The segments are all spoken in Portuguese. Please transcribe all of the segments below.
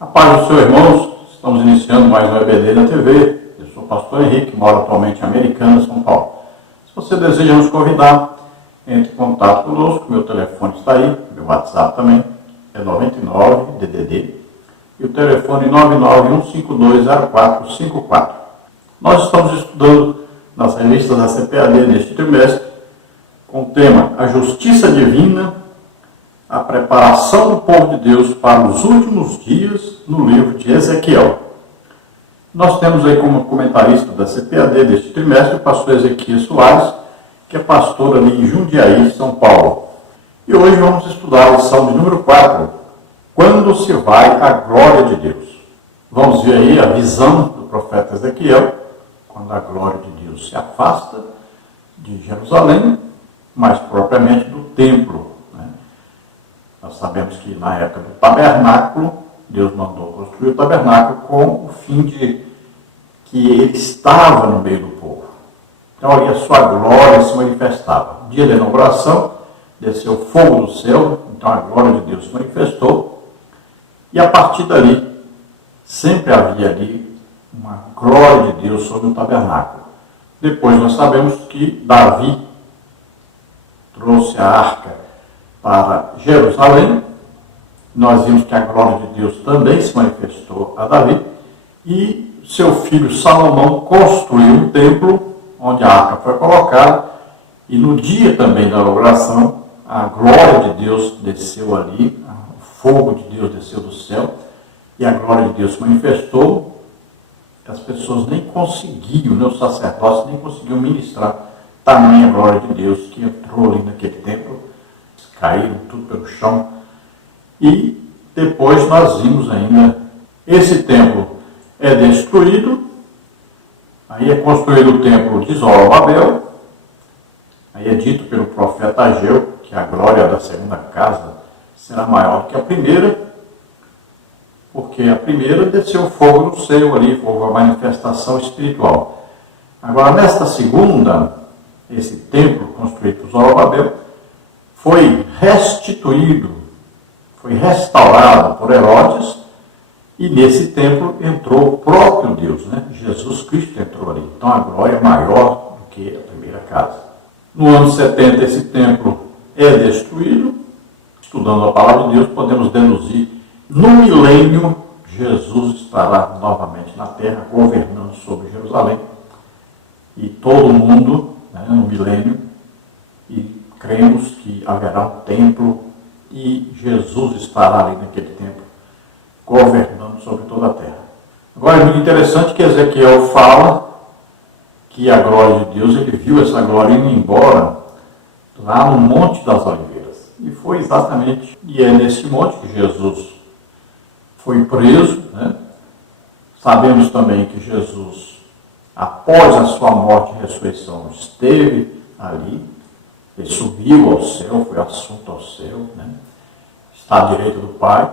A paz do Senhor, irmãos, estamos iniciando mais um EBD na TV. Eu sou o pastor Henrique, moro atualmente em Americana, São Paulo. Se você deseja nos convidar, entre em contato conosco, meu telefone está aí, meu WhatsApp também, é 99 DDD, e o telefone 991520454. Nós estamos estudando nas revistas da CPAD neste trimestre, com o tema A Justiça Divina, a preparação do povo de Deus para os últimos dias, no livro de Ezequiel. Nós temos aí como comentarista da CPAD deste trimestre o pastor Ezequiel Soares, que é pastor ali em Jundiaí, São Paulo. E hoje vamos estudar a lição de número 4, Quando se vai a glória de Deus. Vamos ver aí a visão do profeta Ezequiel, quando a glória de Deus se afasta de Jerusalém, mais propriamente do templo. Nós sabemos que na época do tabernáculo, Deus mandou construir o tabernáculo com o fim de que ele estava no meio do povo. Então ali a sua glória se manifestava. No dia da inauguração, desceu fogo do céu, então a glória de Deus se manifestou. E a partir dali, sempre havia ali uma glória de Deus sobre o tabernáculo. Depois nós sabemos que Davi trouxe a arca para Jerusalém. Nós vimos que a glória de Deus também se manifestou a Davi, e seu filho Salomão construiu um templo onde a arca foi colocada, e no dia também da inauguração, a glória de Deus desceu ali, o fogo de Deus desceu do céu, e a glória de Deus se manifestou. As pessoas nem conseguiam, os sacerdotes nem conseguiam ministrar tamanha glória de Deus que entrou ali naquele templo. Caíram tudo pelo chão. E depois nós vimos ainda, esse templo é destruído, aí é construído o templo de Zorobabel, aí é dito pelo profeta Ageu que a glória da segunda casa será maior do que a primeira, porque a primeira desceu fogo do céu ali, houve a manifestação espiritual. Agora, nesta segunda, esse templo construído por Zorobabel foi restituído, foi restaurado por Herodes, e nesse templo entrou o próprio Deus, Jesus Cristo entrou ali. Então a glória é maior do que a primeira casa. No ano 70 esse templo é destruído. Estudando a palavra de Deus, podemos deduzir, no milênio, Jesus estará novamente na terra, governando sobre Jerusalém, e todo mundo, no milênio, e cremos que haverá um templo e Jesus estará ali naquele templo, governando sobre toda a terra. Agora é muito interessante que Ezequiel fala que a glória de Deus, ele viu essa glória indo embora lá no Monte das Oliveiras. E foi exatamente, e é nesse monte que Jesus foi preso. Sabemos também que Jesus, após a sua morte e ressurreição, esteve ali. Ele subiu ao céu, foi assunto ao céu, está à direita do Pai.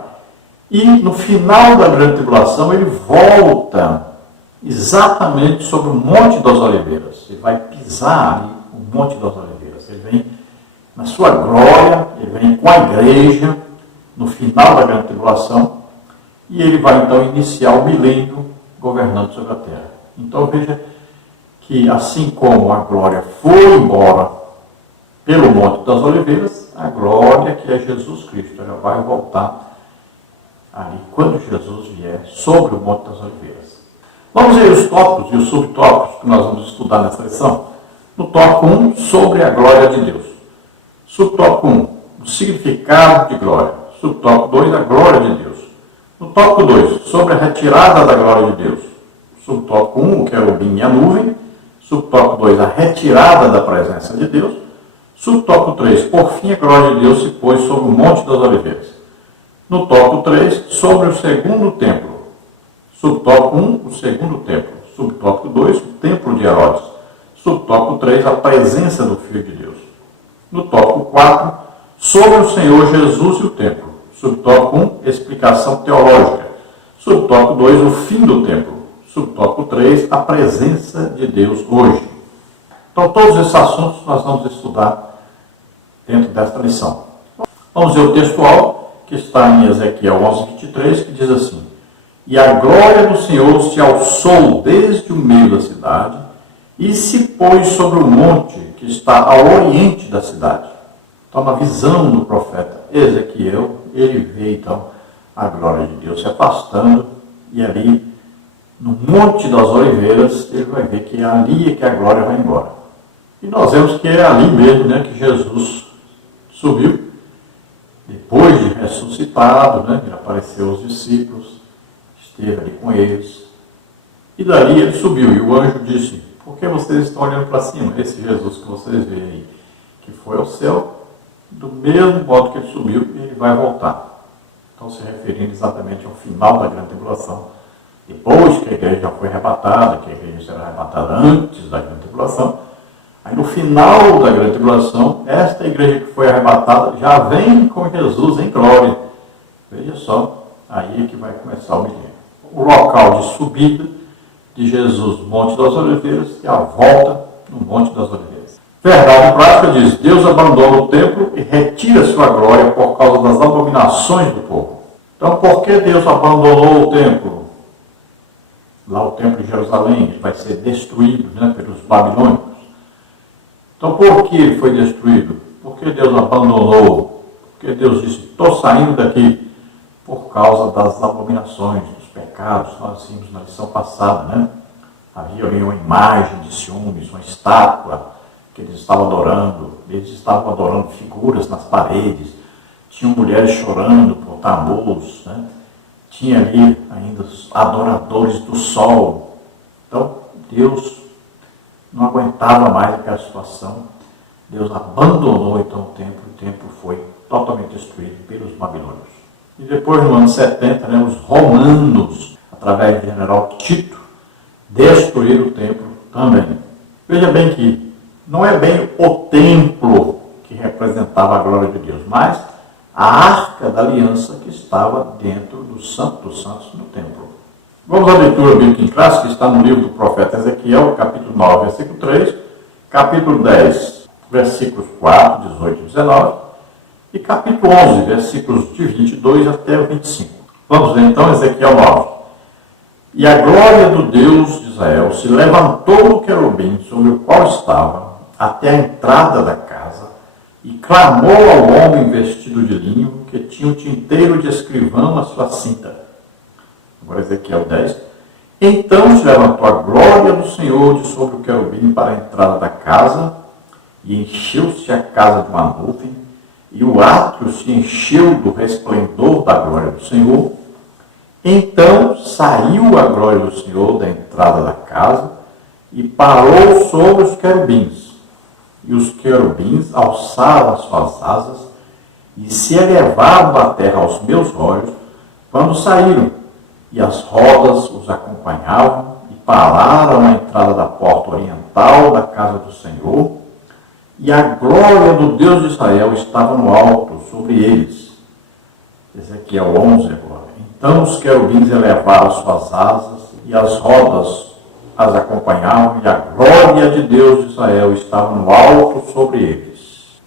E no final da grande tribulação, ele volta exatamente sobre o Monte das Oliveiras. Ele vai pisar ali o Monte das Oliveiras. Ele vem na sua glória, ele vem com a igreja no final da grande tribulação, e ele vai então iniciar o milênio governando sobre a terra. Então veja que assim como a glória foi embora pelo Monte das Oliveiras, a glória que é Jesus Cristo, ela vai voltar ali quando Jesus vier sobre o Monte das Oliveiras. Vamos ver os tópicos e os subtópicos que nós vamos estudar nessa lição. No tópico 1, sobre a glória de Deus. Subtópico 1, o significado de glória. Subtópico 2, a glória de Deus. No tópico 2, sobre a retirada da glória de Deus. Subtópico 1, o querubim e a nuvem. Subtópico 2, a retirada da presença de Deus. Subtópico 3, por fim a glória de Deus se pôs sobre o Monte das Oliveiras. No tópico 3, sobre o segundo templo. Subtópico 1, o segundo templo. Subtópico 2, o templo de Herodes. Subtópico 3, a presença do Filho de Deus. No tópico 4, sobre o Senhor Jesus e o templo. Subtópico 1, explicação teológica. Subtópico 2, o fim do templo. Subtópico 3, a presença de Deus hoje. Então, todos esses assuntos nós vamos estudar dentro desta lição. Vamos ver o textual que está em Ezequiel 11:23, que diz assim: E a glória do Senhor se alçou desde o meio da cidade e se pôs sobre o monte que está ao oriente da cidade. Então, na visão do profeta Ezequiel, ele vê então a glória de Deus se afastando, e ali no Monte das Oliveiras ele vai ver que é ali que a glória vai embora. E nós vemos que é ali mesmo, né, que Jesus subiu, depois de ressuscitado, né, ele apareceu aos discípulos, esteve ali com eles, e dali ele subiu, e o anjo disse: por que vocês estão olhando para cima? Esse Jesus que vocês veem aí, que foi ao céu, do mesmo modo que ele subiu, ele vai voltar. Então, se referindo exatamente ao final da grande tribulação, depois que a igreja já foi arrebatada, que a igreja será arrebatada antes da grande tribulação, aí no final da grande tribulação, esta igreja que foi arrebatada já vem com Jesus em glória. Veja só, aí é que vai começar o milênio. O local de subida de Jesus no Monte das Oliveiras e a volta no Monte das Oliveiras. Verdade prática diz: Deus abandona o templo e retira sua glória por causa das abominações do povo. Então, por que Deus abandonou o templo? Lá o templo de Jerusalém vai ser destruído, né, pelos babilônicos. Então, por que ele foi destruído? Por que Deus abandonou? Porque Deus disse: estou saindo daqui por causa das abominações, dos pecados. Nós vimos na lição passada, né? Havia ali uma imagem de ciúmes, uma estátua que eles estavam adorando figuras nas paredes, tinham mulheres chorando por Tammuz, né? Tinha ali ainda os adoradores do sol. Então, Deus não aguentava mais aquela situação. Deus abandonou então o templo foi totalmente destruído pelos babilônios. E depois, no ano 70, né, os romanos, através do general Tito, destruíram o templo também. Veja bem que não é bem o templo que representava a glória de Deus, mas a arca da aliança que estava dentro do Santo dos Santos no templo. Vamos à leitura bíblica em classe, que está no livro do profeta Ezequiel, capítulo 9, versículo 3, capítulo 10, versículos 4, 18 e 19, e capítulo 11, versículos de 22 até o 25. Vamos ver então Ezequiel 9. E a glória do Deus de Israel se levantou no querubim sobre o qual estava, até a entrada da casa, e clamou ao homem vestido de linho, que tinha um tinteiro de escrivão à sua cinta. Agora Ezequiel 10. Então se levantou a glória do Senhor de sobre o querubim para a entrada da casa, e encheu-se a casa de uma nuvem, e o átrio se encheu do resplendor da glória do Senhor. Então saiu a glória do Senhor da entrada da casa, e parou sobre os querubins. E os querubins alçaram as suas asas, e se elevaram da terra aos meus olhos, quando saíram. E as rodas os acompanhavam, e pararam à entrada da porta oriental da casa do Senhor, e a glória do Deus de Israel estava no alto sobre eles. Ezequiel 11 agora. Então os querubins elevaram suas asas, e as rodas as acompanhavam, e a glória de Deus de Israel estava no alto sobre eles.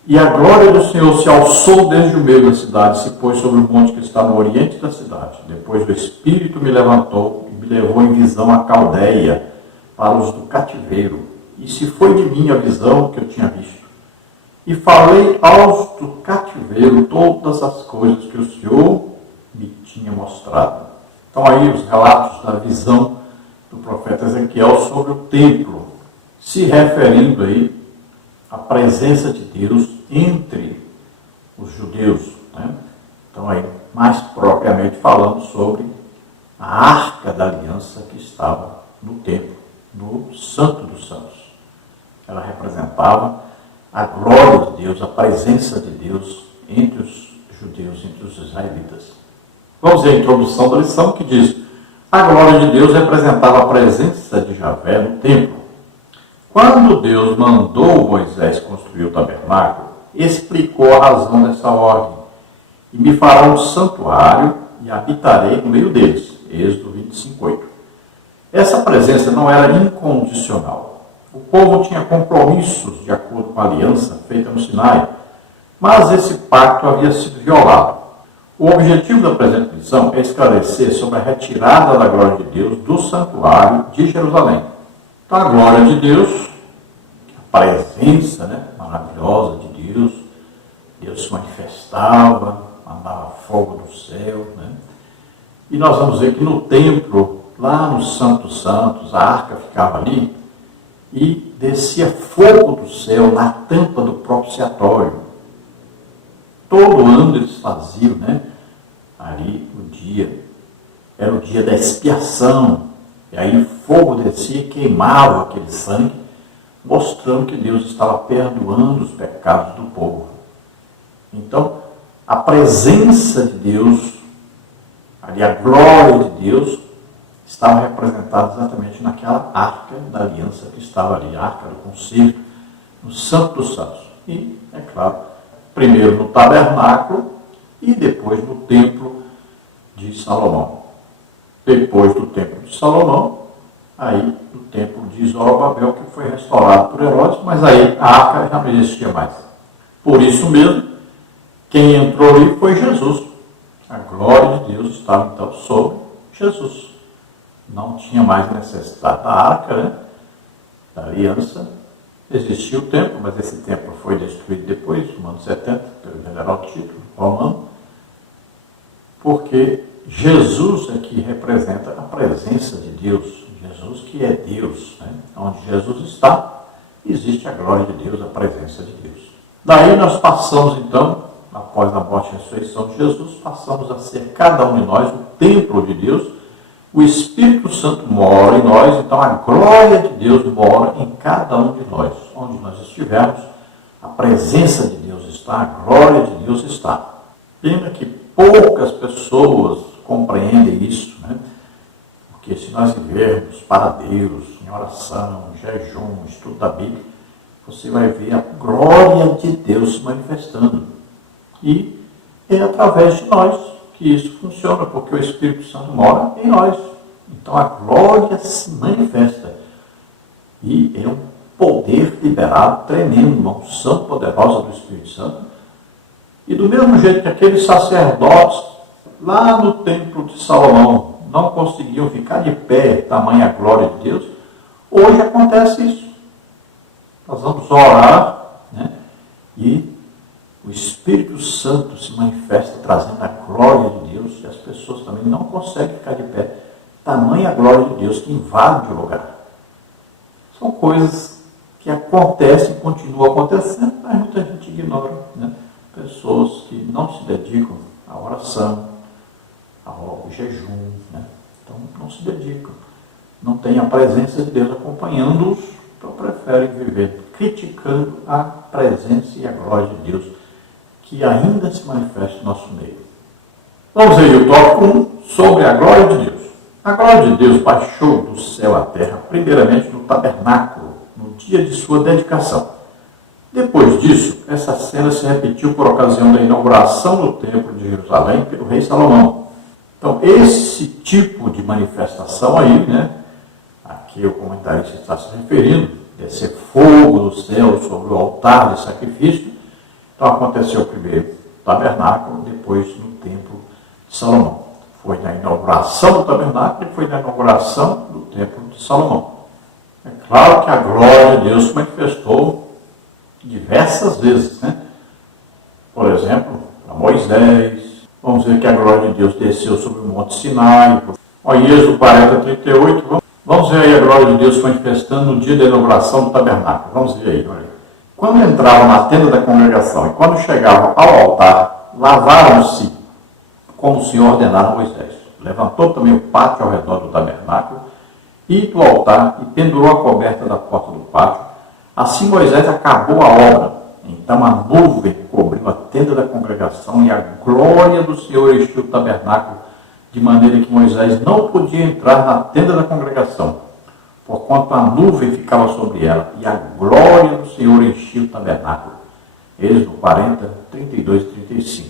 E a glória do Senhor se alçou desde o meio da cidade, e se pôs sobre o monte que está no oriente da cidade. Depois o Espírito me levantou e me levou em visão à Caldeia, para os do cativeiro. E se foi de mim a visão que eu tinha visto. E falei aos do cativeiro todas as coisas que o Senhor me tinha mostrado. Então aí os relatos da visão do profeta Ezequiel sobre o templo, se referindo aí à presença de Deus entre os judeus, né? Então aí, mais propriamente falando sobre a arca da aliança que estava no templo, no Santo dos Santos. Ela representava a glória de Deus, a presença de Deus entre os judeus, entre os israelitas. Vamos ver a introdução da lição que diz: a glória de Deus representava a presença de Javé no templo. Quando Deus mandou Moisés construir o tabernáculo, explicou a razão dessa ordem. E me fará um santuário e habitarei no meio deles. Êxodo 25:8. Essa presença não era incondicional. O povo tinha compromissos de acordo com a aliança feita no Sinai, mas esse pacto havia sido violado. O objetivo da presente lição é esclarecer sobre a retirada da glória de Deus do santuário de Jerusalém. Então, a glória de Deus, a presença maravilhosa de Deus, Deus se manifestava, mandava fogo do céu. E nós vamos ver que no templo, lá no Santo dos Santos, a arca ficava ali e descia fogo do céu na tampa do propiciatório. Todo ano eles faziam, ali o dia, era o dia da expiação, e aí o fogo descia e queimava aquele sangue, mostrando que Deus estava perdoando os pecados do povo. Então, a presença de Deus, ali a glória de Deus, estava representada exatamente naquela arca da aliança que estava ali, a arca do concerto, no Santo dos Santos. E, é claro, primeiro no tabernáculo e depois no templo de Salomão. Depois do templo de Salomão, aí no templo de Zorobabel, que foi restaurado por Herodes, mas aí a arca já não existia mais. Por isso mesmo, quem entrou ali foi Jesus. A glória de Deus estava então sobre Jesus. Não tinha mais necessidade da arca, da aliança. Existia o templo, mas esse templo foi destruído depois, no ano 70, pelo general Tito romano, porque Jesus é que representa a presença de Deus. Jesus que é Deus. Onde Jesus está, existe a glória de Deus, a presença de Deus. Daí nós passamos então, após a morte e a ressurreição de Jesus, passamos a ser cada um de nós o templo de Deus. O Espírito Santo mora em nós, então a glória de Deus mora em cada um de nós. Onde nós estivermos, a presença de Deus está, a glória de Deus está. Pena que poucas pessoas compreendem isso, Porque se nós vivermos para Deus, em oração, jejum, estudo da Bíblia, você vai ver a glória de Deus se manifestando. E é através de nós que isso funciona, porque o Espírito Santo mora em nós. Então a glória se manifesta. E é um poder liberado tremendo, uma unção poderosa do Espírito Santo. E do mesmo jeito que aqueles sacerdotes lá no templo de Salomão não conseguiam ficar de pé, tamanha a glória de Deus, hoje acontece isso. Nós vamos orar, e o Espírito Santo se manifesta trazendo a glória de Deus, e as pessoas também não conseguem ficar de pé, tamanha a glória de Deus que invade o lugar. São coisas que acontecem e continuam acontecendo, mas muita gente ignora. Pessoas que não se dedicam à oração, ao jejum, então não se dedicam, não têm a presença de Deus acompanhando-os, então preferem viver criticando a presença e a glória de Deus que ainda se manifesta no nosso meio. Vamos aí o tópico 1 sobre a glória de Deus. A glória de Deus baixou do céu à terra, primeiramente no tabernáculo, no dia de sua dedicação. Depois disso, essa cena se repetiu por ocasião da inauguração do templo de Jerusalém pelo rei Salomão. Então, esse tipo de manifestação aí, aqui o comentarista está se referindo, descer fogo do céu sobre o altar de sacrifício. Então, aconteceu primeiro no tabernáculo, depois no templo de Salomão. Foi na inauguração do tabernáculo e foi na inauguração do templo de Salomão. É claro que a glória de Deus se manifestou diversas vezes, Por exemplo, para Moisés, vamos ver que a glória de Deus desceu sobre o Monte Sinai. Em Êxodo 40, 38, vamos ver aí a glória de Deus se manifestando no dia da inauguração do tabernáculo. Vamos ver aí, olha. Quando entravam na tenda da congregação e quando chegavam ao altar, lavaram-se como o Senhor ordenara a Moisés. Levantou também o pátio ao redor do tabernáculo e do altar e pendurou a coberta da porta do pátio. Assim Moisés acabou a obra. Então a nuvem cobriu a tenda da congregação e a glória do Senhor encheu o tabernáculo, de maneira que Moisés não podia entrar na tenda da congregação, porquanto a nuvem ficava sobre ela, e a glória do Senhor enchia o tabernáculo. Êxodo 40, 32 e 35.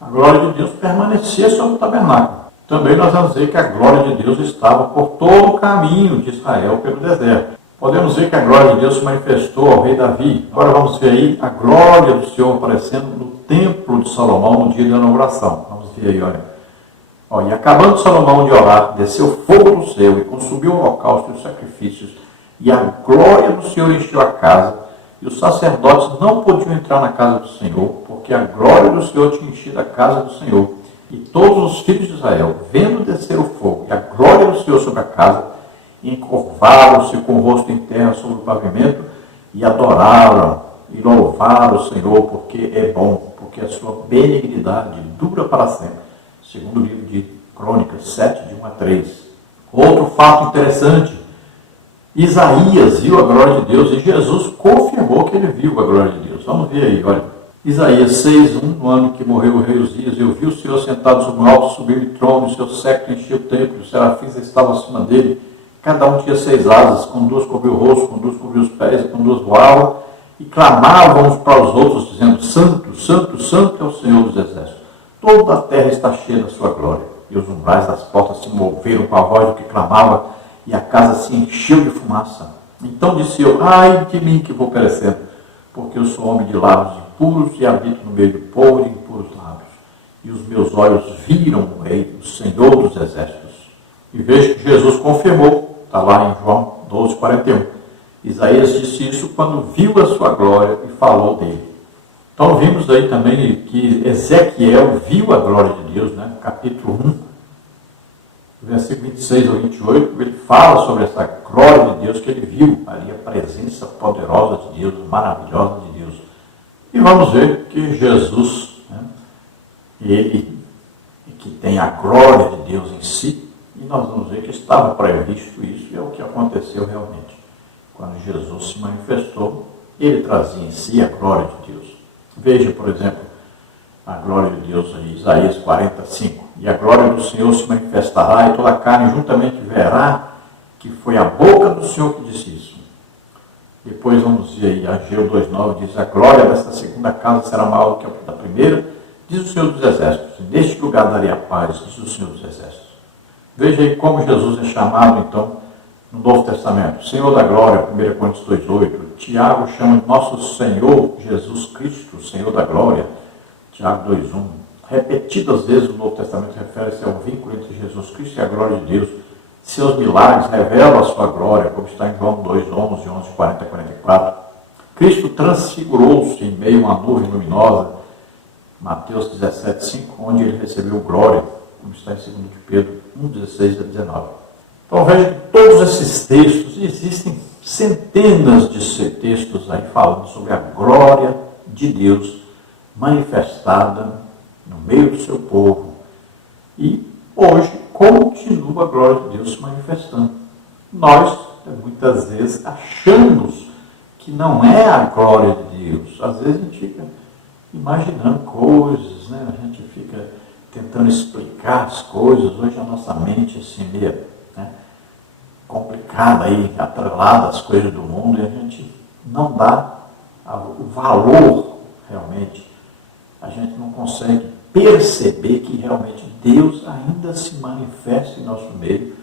A glória de Deus permanecia sobre o tabernáculo. Também nós vamos ver que a glória de Deus estava por todo o caminho de Israel pelo deserto. Podemos ver que a glória de Deus se manifestou ao rei Davi. Agora vamos ver aí a glória do Senhor aparecendo no templo de Salomão no dia da inauguração. ver aí, olha. E acabando Salomão de orar, desceu fogo do céu e consumiu o holocausto e os sacrifícios, e a glória do Senhor encheu a casa, e os sacerdotes não podiam entrar na casa do Senhor, porque a glória do Senhor tinha enchido a casa do Senhor. E todos os filhos de Israel, vendo descer o fogo e a glória do Senhor sobre a casa, encurvaram-se com o rosto em terra sobre o pavimento, e adoraram e louvaram o Senhor, porque é bom, porque a sua benignidade dura para sempre. Segundo o livro de Crônicas 7, de 1 a 3. Outro fato interessante, Isaías viu a glória de Deus e Jesus confirmou que ele viu a glória de Deus. Vamos ver aí, olha. Isaías 6, 1, no ano que morreu o rei Uzias, eu vi o Senhor sentado sobre o alto, subiu em trono, e seu séquito enchia o templo, os serafins estavam acima dele, cada um tinha 6 asas, com 2 cobriu o rosto, com 2 cobriu os pés, e com 2 voavam, e clamavam uns para os outros, dizendo, Santo, Santo, Santo é o Senhor dos exércitos. Toda a terra está cheia da sua glória. E os umbrais das portas se moveram com a voz do que clamava, e a casa se encheu de fumaça. Então disse eu, ai de mim que vou perecendo, porque eu sou homem de lábios impuros e habito no meio do povo de impuros lábios. E os meus olhos viram o Rei, o Senhor dos exércitos. E vejo que Jesus confirmou, está lá em João 12, 41. Isaías disse isso quando viu a sua glória e falou dele. Então vimos aí também que Ezequiel viu a glória de Deus, né? Capítulo 1, versículo 26 ao 28, ele fala sobre essa glória de Deus que ele viu ali, a presença poderosa de Deus, maravilhosa de Deus. E vamos ver que Jesus, né, ele que tem a glória de Deus em si, e nós vamos ver que estava previsto isso, e é o que aconteceu realmente. Quando Jesus se manifestou, ele trazia em si a glória de Deus. Veja, por exemplo, a glória de Deus em Isaías 45. E a glória do Senhor se manifestará, e toda a carne juntamente verá que foi a boca do Senhor que disse isso. Depois vamos ver aí, Ageu 2,9 diz, a glória desta segunda casa será maior do que a da primeira, diz o Senhor dos Exércitos. E neste lugar daria paz, diz o Senhor dos Exércitos. Veja aí como Jesus é chamado, então, no Novo Testamento. Senhor da glória, 1 Coríntios 2,8. Tiago chama de nosso Senhor Jesus Cristo, Senhor da glória. Tiago 2,1. Repetidas vezes o Novo Testamento refere-se ao vínculo entre Jesus Cristo e a glória de Deus. Seus milagres revelam a sua glória, como está em João 2,11, 11, 40 e 44. Cristo transfigurou-se em meio a uma nuvem luminosa, Mateus 17, 5, onde ele recebeu glória, como está em 2 de Pedro 1, 16 a 19. Então veja que todos esses textos, existem centenas de textos aí falando sobre a glória de Deus manifestada no meio do seu povo. E hoje continua a glória de Deus se manifestando. Nós, muitas vezes, achamos que não é a glória de Deus. Às vezes a gente fica imaginando coisas, né? A gente fica tentando explicar as coisas. Hoje a nossa mente assim, meio, né, complicada, aí, atrelada às coisas do mundo, e a gente não dá o valor realmente. A gente não consegue perceber que realmente Deus ainda se manifesta em nosso meio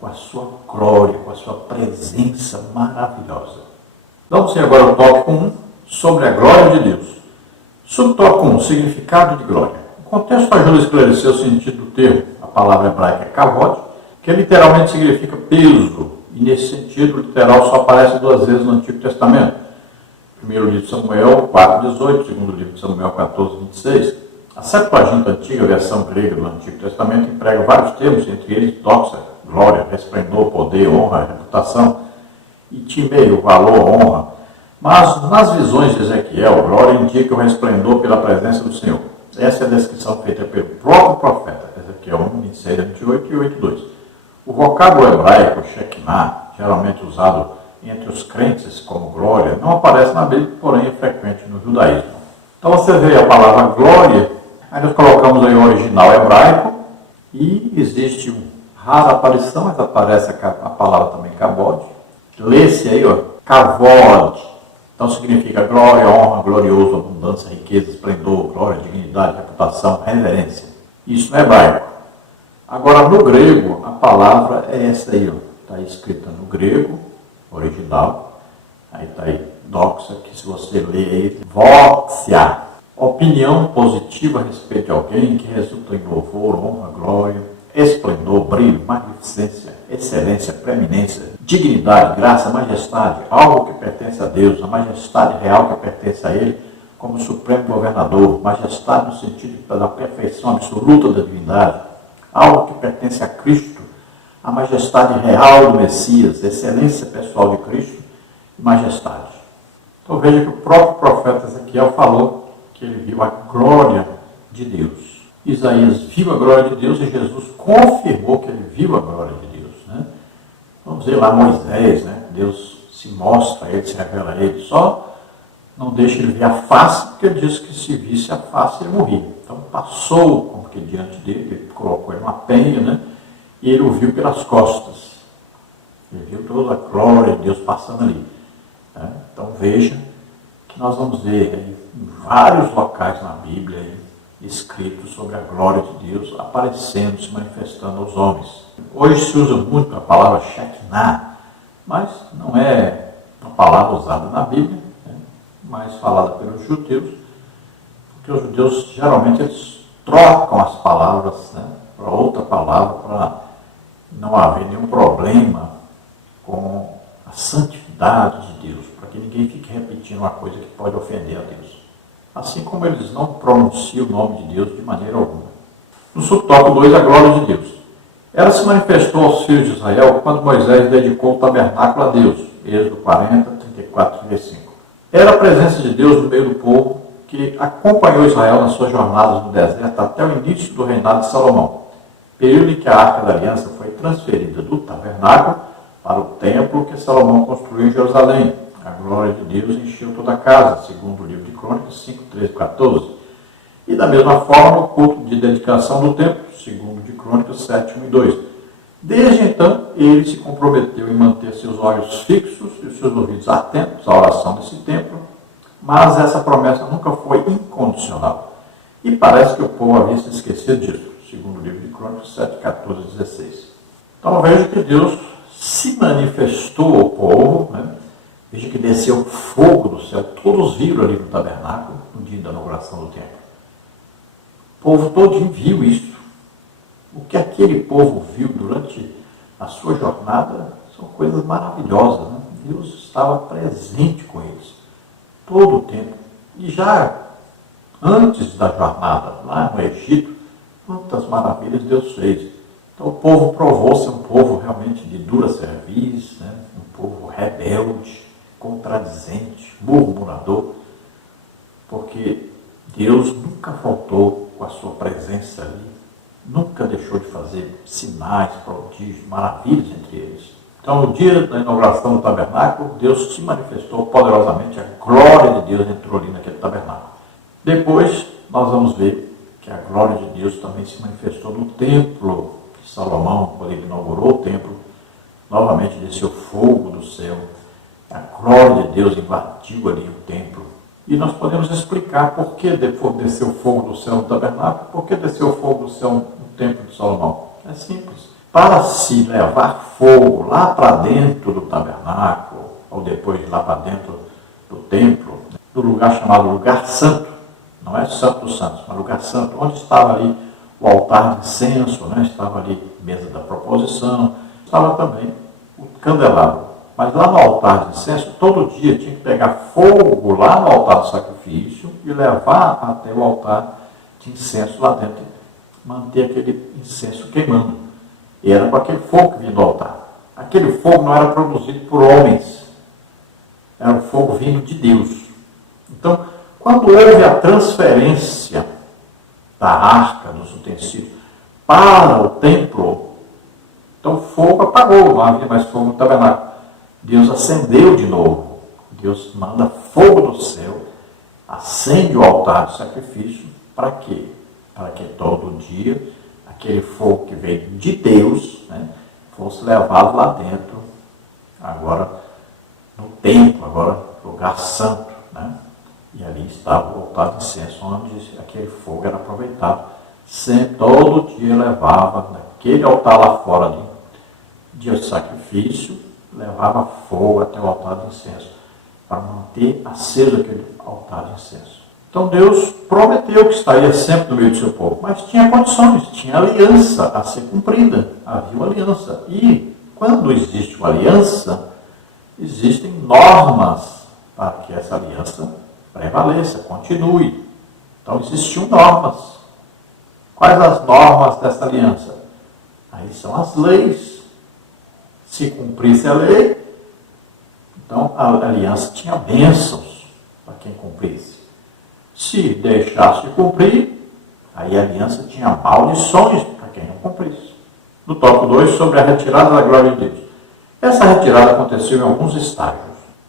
com a sua glória, com a sua presença maravilhosa. Vamos ver agora o tópico 1, sobre a glória de Deus. Subtópico 1, significado de glória. O contexto ajuda a esclarecer o sentido do termo. A palavra hebraica é kavod, que literalmente significa peso, e nesse sentido literal só aparece 2 vezes no Antigo Testamento. Primeiro livro de Samuel 4,18, segundo livro de Samuel 14,26. A Septuaginta antiga, a versão grega do Antigo Testamento, emprega vários termos, entre eles doxa, glória, resplendor, poder, honra, reputação, e timeio, valor, honra. Mas nas visões de Ezequiel, glória indica o resplendor pela presença do Senhor. Essa é a descrição feita pelo próprio profeta, Ezequiel 1, 26, 28 e 8,2. O vocábulo hebraico, Shekinah, geralmente usado entre os crentes como glória, não aparece na Bíblia, porém é frequente no judaísmo. Então você vê a palavra glória, aí nós colocamos aí o original hebraico, e existe uma rara aparição, mas aparece a palavra também kavod. Lê-se aí, ó, kavod. Então significa glória, honra, glorioso, abundância, riqueza, esplendor, glória, dignidade, reputação, reverência. Isso no hebraico. Agora no grego, a palavra é essa aí, ó. Está escrita no grego, original. Aí está aí, doxa, que se você ler aí, voxia. opinião positiva a respeito de alguém que resulta em louvor, honra, glória, esplendor, brilho, magnificência, excelência, preeminência, dignidade, graça, majestade, algo que pertence a Deus, a majestade real que pertence a Ele, como supremo governador, majestade no sentido da perfeição absoluta da divindade, algo que pertence a Cristo, a majestade real do Messias, excelência pessoal de Cristo e majestade. Então veja que o próprio profeta Ezequiel falou que ele viu a glória de Deus. Isaías viu a glória de Deus e Jesus confirmou que ele viu a glória de Deus. Né? Vamos ver lá Moisés, né? Deus se mostra a ele, se revela a ele, só não deixa ele ver a face, porque ele disse que se visse a face ele morria. Então passou como que diante dele, ele colocou ele numa penha, né? E ele o viu pelas costas. Ele viu toda a glória de Deus passando ali. Né? Então veja que nós vamos ver aí, em vários locais na Bíblia aí, escritos sobre a glória de Deus aparecendo, se manifestando aos homens. Hoje se usa muito a palavra Shekinah, mas não é uma palavra usada na Bíblia, né? Mas falada pelos judeus, porque os judeus geralmente eles trocam as palavras, né, para outra palavra, para não haver nenhum problema com a santidade de Deus, para que ninguém fique repetindo uma coisa que pode ofender a Deus. Assim como eles não pronunciam o nome de Deus de maneira alguma. No subtópico 2, a glória de Deus. Ela se manifestou aos filhos de Israel quando Moisés dedicou o tabernáculo a Deus. Êxodo 40, 34 e 35. Era a presença de Deus no meio do povo que acompanhou Israel nas suas jornadas no deserto até o início do reinado de Salomão, período em que a Arca da Aliança foi transferida do tabernáculo para o templo que Salomão construiu em Jerusalém. A glória de Deus encheu toda a casa, segundo o livro de Crônicas 5, 13 e 14. E da mesma forma, o culto de dedicação do templo, segundo de Crônicas 7, 1 e 2. Desde então, ele se comprometeu em manter seus olhos fixos e seus ouvidos atentos à oração desse templo, mas essa promessa nunca foi incondicional. E parece que o povo havia se esquecido disso, segundo o livro de Crônicas 7, 14 e 16. Então veja que Deus se manifestou ao povo, né? Veja que desceu fogo do céu, todos viram ali no tabernáculo, no dia da inauguração do templo. O povo todo viu isso. O que aquele povo viu durante a sua jornada são coisas maravilhosas. Né? Deus estava presente com eles, todo o tempo. E já antes da jornada, lá no Egito, quantas maravilhas Deus fez. Então o povo provou ser um povo realmente de dura cerviz, né? Um povo rebelde, contradizente, murmurador, porque Deus nunca faltou com a sua presença ali, nunca deixou de fazer sinais, prodígios, maravilhas entre eles. Então, no dia da inauguração do tabernáculo, Deus se manifestou poderosamente, a glória de Deus entrou ali naquele tabernáculo. Depois, nós vamos ver que a glória de Deus também se manifestou no templo de Salomão, quando ele inaugurou o templo, novamente desceu fogo do céu. A glória de Deus invadiu ali o templo. E nós podemos explicar por que desceu fogo do céu no tabernáculo, por que desceu fogo do céu no templo de Salomão. É simples. Para se levar fogo lá para dentro do tabernáculo, ou depois lá para dentro do templo, do lugar chamado Lugar Santo, não é Santo dos Santos, mas Lugar Santo, onde estava ali o altar de incenso, né? Estava ali a mesa da proposição, estava também o candelabro. Mas lá no altar de incenso, todo dia tinha que pegar fogo lá no altar do sacrifício e levar até o altar de incenso lá dentro, manter aquele incenso queimando. E era com aquele fogo que vinha do altar. Aquele fogo não era produzido por homens, era um fogo vindo de Deus. Então, quando houve a transferência da arca, dos utensílios, para o templo, então o fogo apagou, não havia mais fogo no tabernáculo. Deus acendeu de novo. Deus manda fogo do céu, acende o altar de sacrifício. Para quê? Para que todo dia aquele fogo que veio de Deus, né, fosse levado lá dentro, agora no templo, agora lugar santo. Né? E ali estava o altar de incenso, onde aquele fogo era aproveitado. Sempre, todo dia levava naquele altar lá fora de sacrifício, levava fogo até o altar de incenso, para manter aceso aquele altar de incenso. Então Deus prometeu que estaria sempre no meio do seu povo, mas tinha condições, tinha aliança a ser cumprida, havia uma aliança. E quando existe uma aliança, existem normas para que essa aliança prevaleça, continue. Então existiam normas. Quais as normas dessa aliança? Aí são as leis. Se cumprisse a lei, então a aliança tinha bênçãos para quem cumprisse. Se deixasse de cumprir, aí a aliança tinha maldições para quem não cumprisse. No tópico 2, sobre a retirada da glória de Deus. Essa retirada aconteceu em alguns estágios.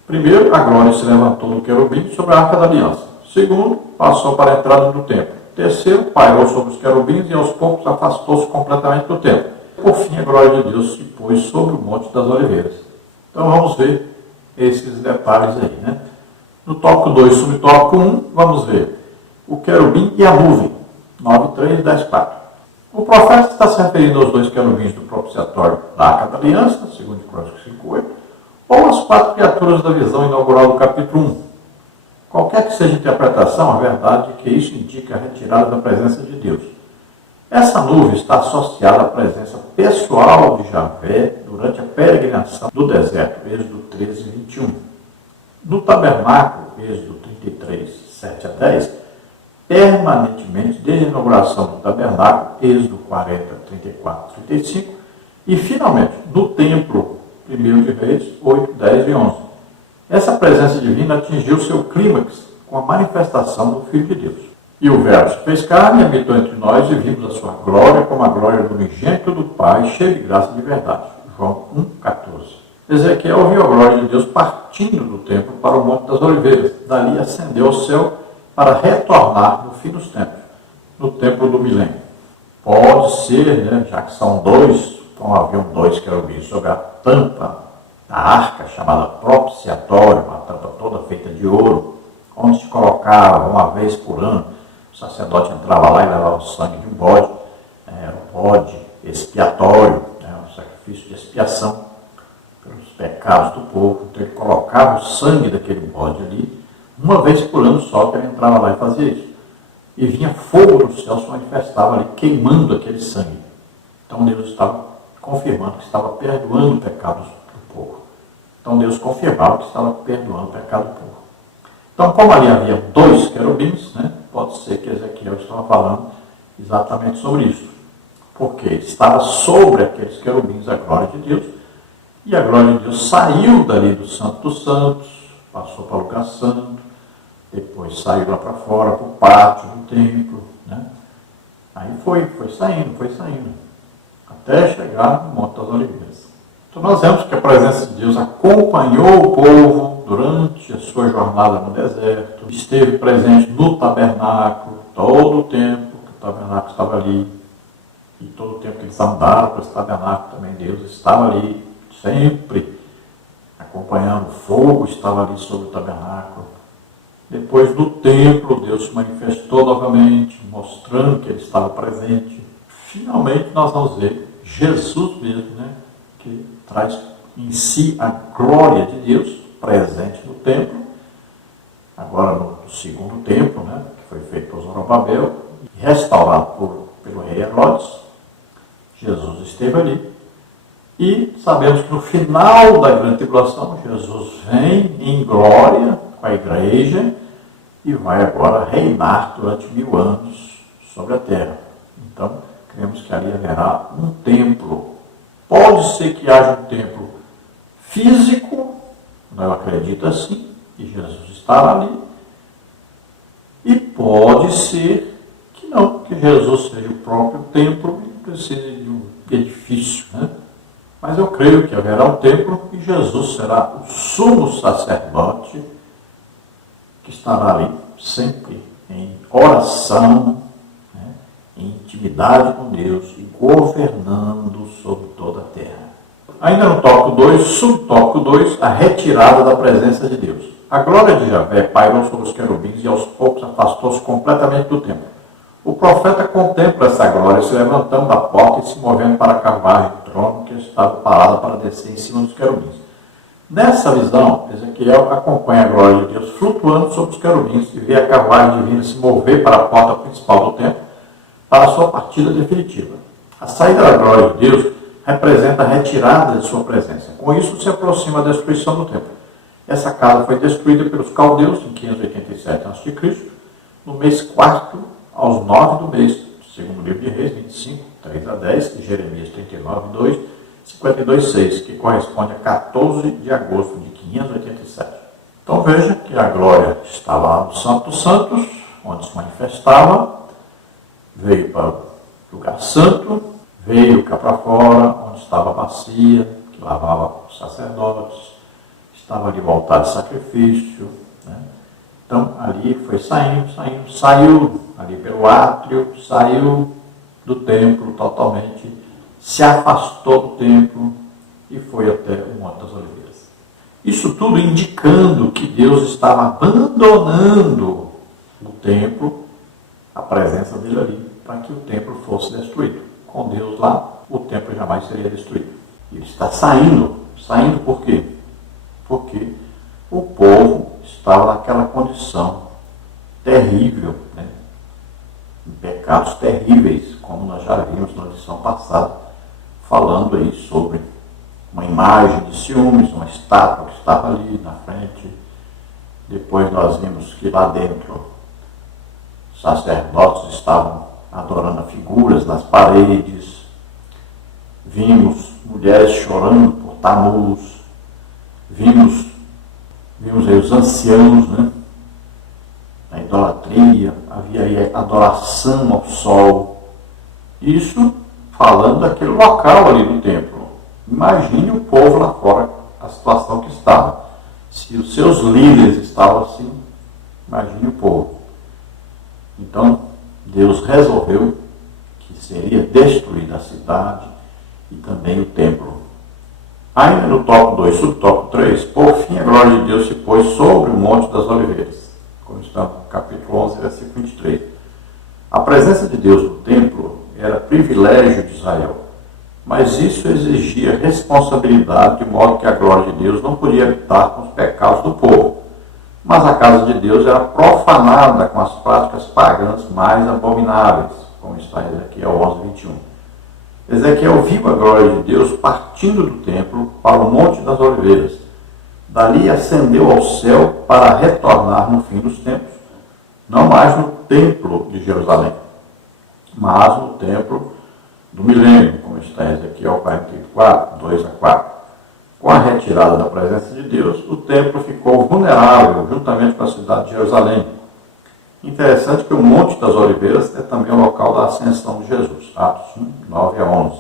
Primeiro, a glória se levantou do querubim sobre a arca da aliança. Segundo, passou para a entrada do templo. Terceiro, pairou sobre os querubins e aos poucos afastou-se completamente do templo. Por fim, a glória de Deus se pôs sobre o Monte das Oliveiras. Então vamos ver esses detalhes aí, né? No tópico 2, subtópico 1, vamos ver o querubim e a nuvem. 9:3, 10:4. O profeta está se referindo aos dois querubins do propiciatório da Arca da Aliança, segundo Crônicas 5:8, ou às 4 criaturas da visão inaugural do capítulo 1. Qualquer que seja a interpretação, a verdade é que isso indica a retirada da presença de Deus. Essa nuvem está associada à presença pessoal de Javé durante a peregrinação do deserto, Êxodo 13:21. No tabernáculo, Êxodo 33, 7-10, permanentemente desde a inauguração do tabernáculo, Êxodo 40, 34, 35, e finalmente no templo, 1 de Reis 8, 10 e 11. Essa presença divina atingiu seu clímax com a manifestação do Filho de Deus. E o Verbo se fez carne e habitou entre nós e vimos a sua glória como a glória do unigênito do Pai, cheio de graça e de verdade. João 1,14. Ezequiel viu a glória de Deus partindo do templo para o Monte das Oliveiras. Dali ascendeu ao céu para retornar no fim dos tempos, no templo do milênio. Pode ser, né, já que são dois, então haviam dois querubins sobre a tampa da arca, chamada propiciatório, uma tampa toda feita de ouro, onde se colocava uma vez por ano. O sacerdote entrava lá e levava o sangue de um bode, era um bode expiatório, um sacrifício de expiação pelos pecados do povo. Então ele colocava o sangue daquele bode ali, uma vez por ano só que ele entrava lá e fazia isso. E vinha fogo do céu, se manifestava ali, queimando aquele sangue. Então Deus estava confirmando que estava perdoando os pecados do povo. Então Deus confirmava que estava perdoando o pecado do povo. Então, como ali havia dois querubins, né, pode ser que Ezequiel estava falando exatamente sobre isso. Porque estava sobre aqueles querubins a glória de Deus, e a glória de Deus saiu dali do Santo dos Santos, passou para o lugar santo, depois saiu lá para fora, para o pátio do templo, né? Aí foi saindo, até chegar no Monte das Oliveiras. Então nós vemos que a presença de Deus acompanhou o povo durante a sua jornada no deserto, esteve presente no tabernáculo, todo o tempo que o tabernáculo estava ali, e todo o tempo que eles andaram para esse tabernáculo também, Deus estava ali, sempre acompanhando. O fogo estava ali sobre o tabernáculo. Depois do templo, Deus se manifestou novamente, mostrando que ele estava presente. Finalmente nós vamos ver Jesus mesmo, né, que traz em si a glória de Deus presente no templo, agora no segundo templo, né, que foi feito por Zorobabel, restaurado pelo rei Herodes. Jesus esteve ali. E sabemos que no final da grande tribulação, Jesus vem em glória com a igreja e vai agora reinar durante 1000 anos sobre a terra. Então, cremos que ali haverá um templo. Pode ser que haja um templo físico, eu acredito assim, que Jesus estará ali. E pode ser que não, que Jesus seja o próprio templo e precise de um edifício, né? Mas eu creio que haverá um templo e Jesus será o sumo sacerdote que estará ali sempre em oração, né, em intimidade com Deus e governando sobre toda a terra. Ainda no tópico 2, subtópico 2, a retirada da presença de Deus. A glória de Javé pairou sobre os querubins e aos poucos afastou-se completamente do templo. O profeta contempla essa glória se levantando da porta e se movendo para a carruagem do trono que estava parada para descer em cima dos querubins. Nessa visão, Ezequiel acompanha a glória de Deus flutuando sobre os querubins e vê a carruagem divina se mover para a porta principal do templo para a sua partida definitiva. A saída da glória de Deus representa a retirada de sua presença. Com isso, se aproxima a destruição do templo. Essa casa foi destruída pelos caldeus em 587 a.C., no mês 4 aos 9 do mês, segundo o livro de Reis 25, 3 a 10, e Jeremias 39, 2, 52, 6, que corresponde a 14 de agosto de 587. Então veja que a glória estava lá no Santo dos Santos, onde se manifestava, veio para o lugar santo, veio cá para fora, onde estava a bacia, que lavava os sacerdotes, estava ali o altar de sacrifício, né? Então ali foi saiu ali pelo átrio, saiu do templo totalmente, se afastou do templo e foi até o Monte das Oliveiras. Isso tudo indicando que Deus estava abandonando o templo, a presença dele ali, para que o templo fosse destruído. Com Deus lá, o templo jamais seria destruído. Ele está saindo. Saindo por quê? Porque o povo estava naquela condição terrível, né? Em pecados terríveis, como nós já vimos na lição passada, falando aí sobre uma imagem de ciúmes, uma estátua que estava ali na frente. Depois nós vimos que lá dentro sacerdotes estavam adorando figuras nas paredes. Vimos mulheres chorando por Tamuz. Vimos aí os anciãos, né? A idolatria, havia aí a adoração ao sol. Isso falando daquele local ali do templo. Imagine o povo lá fora, a situação que estava. Se os seus líderes estavam assim, imagine o povo. Então, Deus resolveu que seria destruída a cidade e também o templo. Ainda no tópico 2, subtópico 3, por fim a glória de Deus se pôs sobre o Monte das Oliveiras, como está no capítulo 11, versículo 23. A presença de Deus no templo era privilégio de Israel, mas isso exigia responsabilidade, de modo que a glória de Deus não podia habitar com os pecados do povo. Mas a casa de Deus era profanada com as práticas pagãs mais abomináveis, como está em Ezequiel 11, 21. Ezequiel viu a glória de Deus partindo do templo para o Monte das Oliveiras. Dali ascendeu ao céu para retornar no fim dos tempos, não mais no templo de Jerusalém, mas no templo do milênio, como está em Ezequiel 44, 2 a 4. Com a retirada da presença de Deus, o templo ficou vulnerável, juntamente com a cidade de Jerusalém. Interessante que o Monte das Oliveiras é também o local da ascensão de Jesus, Atos 1, 9 a 11.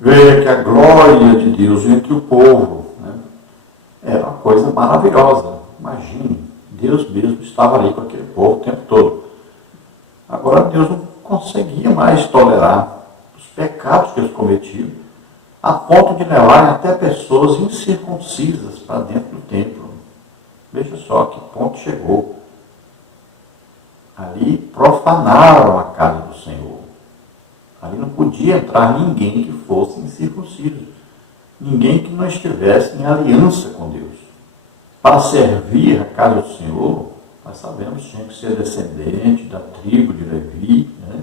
Veja que a glória de Deus entre o povo, né, era uma coisa maravilhosa. Imagine, Deus mesmo estava ali com aquele povo o tempo todo. Agora Deus não conseguia mais tolerar os pecados que eles cometiam, a ponto de levarem até pessoas incircuncisas para dentro do templo. Veja só que ponto chegou. Ali profanaram a casa do Senhor. Ali não podia entrar ninguém que fosse incircunciso. Ninguém que não estivesse em aliança com Deus. Para servir a casa do Senhor, nós sabemos que tinha que ser descendente da tribo de Levi, né?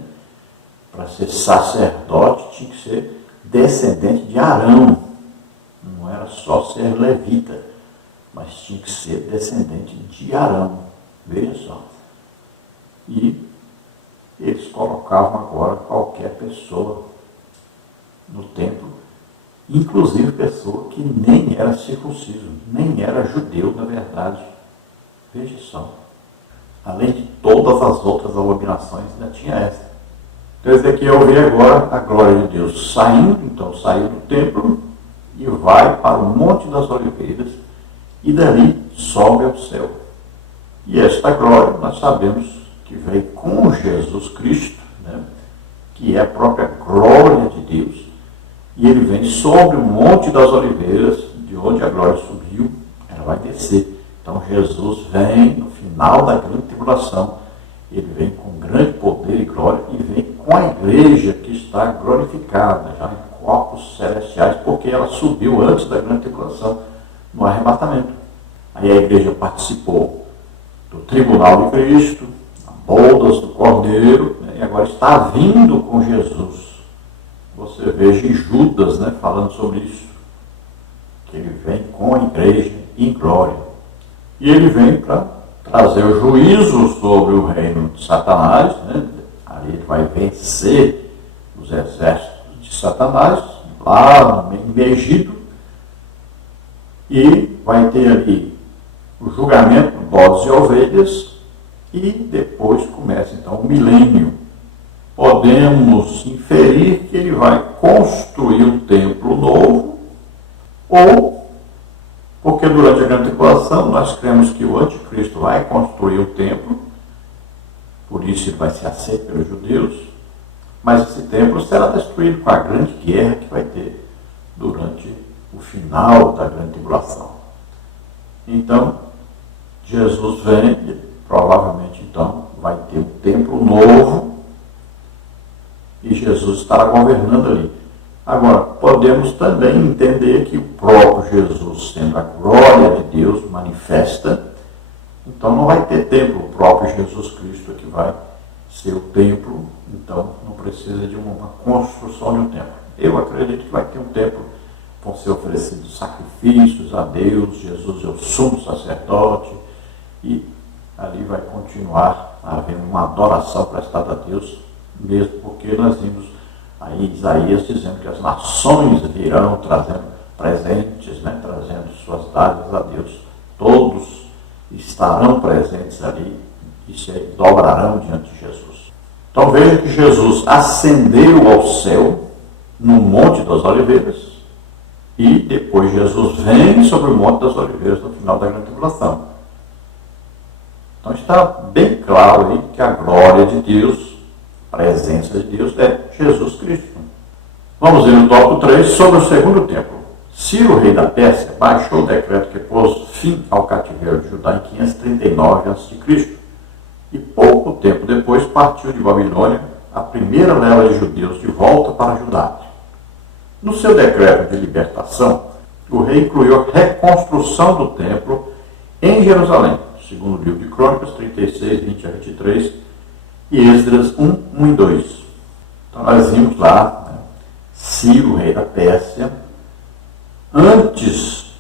Para ser sacerdote tinha que ser descendente de Arão. Não era só ser levita, mas tinha que ser descendente de Arão. Veja só. E eles colocavam agora qualquer pessoa no templo, inclusive pessoa que nem era circunciso, nem era judeu na verdade. Veja só. Além de todas as outras abominações, ainda tinha essa. Então Ezequiel vê agora a glória de Deus saiu do templo e vai para o Monte das Oliveiras e dali sobe ao céu. E esta glória nós sabemos que veio com Jesus Cristo, né, que é a própria glória de Deus, e ele vem sobre o Monte das Oliveiras, de onde a glória subiu, ela vai descer. Então Jesus vem no final da grande tribulação, ele vem com grande poder e glória, e vem com a igreja que está glorificada, já em corpos celestiais, porque ela subiu antes da grande tribulação, no arrebatamento. Aí a igreja participou do tribunal de Cristo, bodas do Cordeiro, né, e agora está vindo com Jesus. Você veja em Judas, né, falando sobre isso, que ele vem com a igreja em glória. E ele vem para trazer o juízo sobre o reino de Satanás, né? Ali ele vai vencer os exércitos de Satanás, lá no Egito, e vai ter ali o julgamento, bodes e ovelhas, e depois começa então o milênio. Podemos inferir que ele vai construir um templo novo, ou porque durante a grande tribulação nós cremos que o anticristo vai construir o templo, por isso ele vai ser aceito pelos judeus, mas esse templo será destruído com a grande guerra que vai ter durante o final da grande tribulação. Então, Jesus vem, e provavelmente então vai ter um templo novo, e Jesus estará governando ali. Agora, podemos também entender que o próprio Jesus, sendo a glória de Deus manifesta, então não vai ter templo, o próprio Jesus Cristo que vai ser o templo, então não precisa de uma construção de um templo. Eu acredito que vai ter um templo, vão ser oferecidos sacrifícios a Deus, Jesus é o sumo sacerdote, e ali vai continuar havendo uma adoração prestada a Deus, mesmo porque nós vimos aí Isaías dizendo que as nações virão trazendo presentes, né, trazendo suas dádivas a Deus. Todos estarão presentes ali e se dobrarão diante de Jesus. Então veja que Jesus ascendeu ao céu no Monte das Oliveiras e depois Jesus vem sobre o Monte das Oliveiras no final da grande tribulação. Então está bem claro aí que a glória de Deus, a presença de Deus é Jesus Cristo. Vamos ver no tópico 3 sobre o segundo templo. Ciro, rei da Pérsia, baixou o decreto que pôs fim ao cativeiro de Judá em 539 a.C. E pouco tempo depois partiu de Babilônia a primeira leva de judeus de volta para Judá. No seu decreto de libertação, o rei incluiu a reconstrução do templo em Jerusalém, segundo o livro de Crônicas 36, 20 a 23, e Esdras 1, 1 e 2. Então nós vimos lá, né, Ciro, rei da Pérsia, antes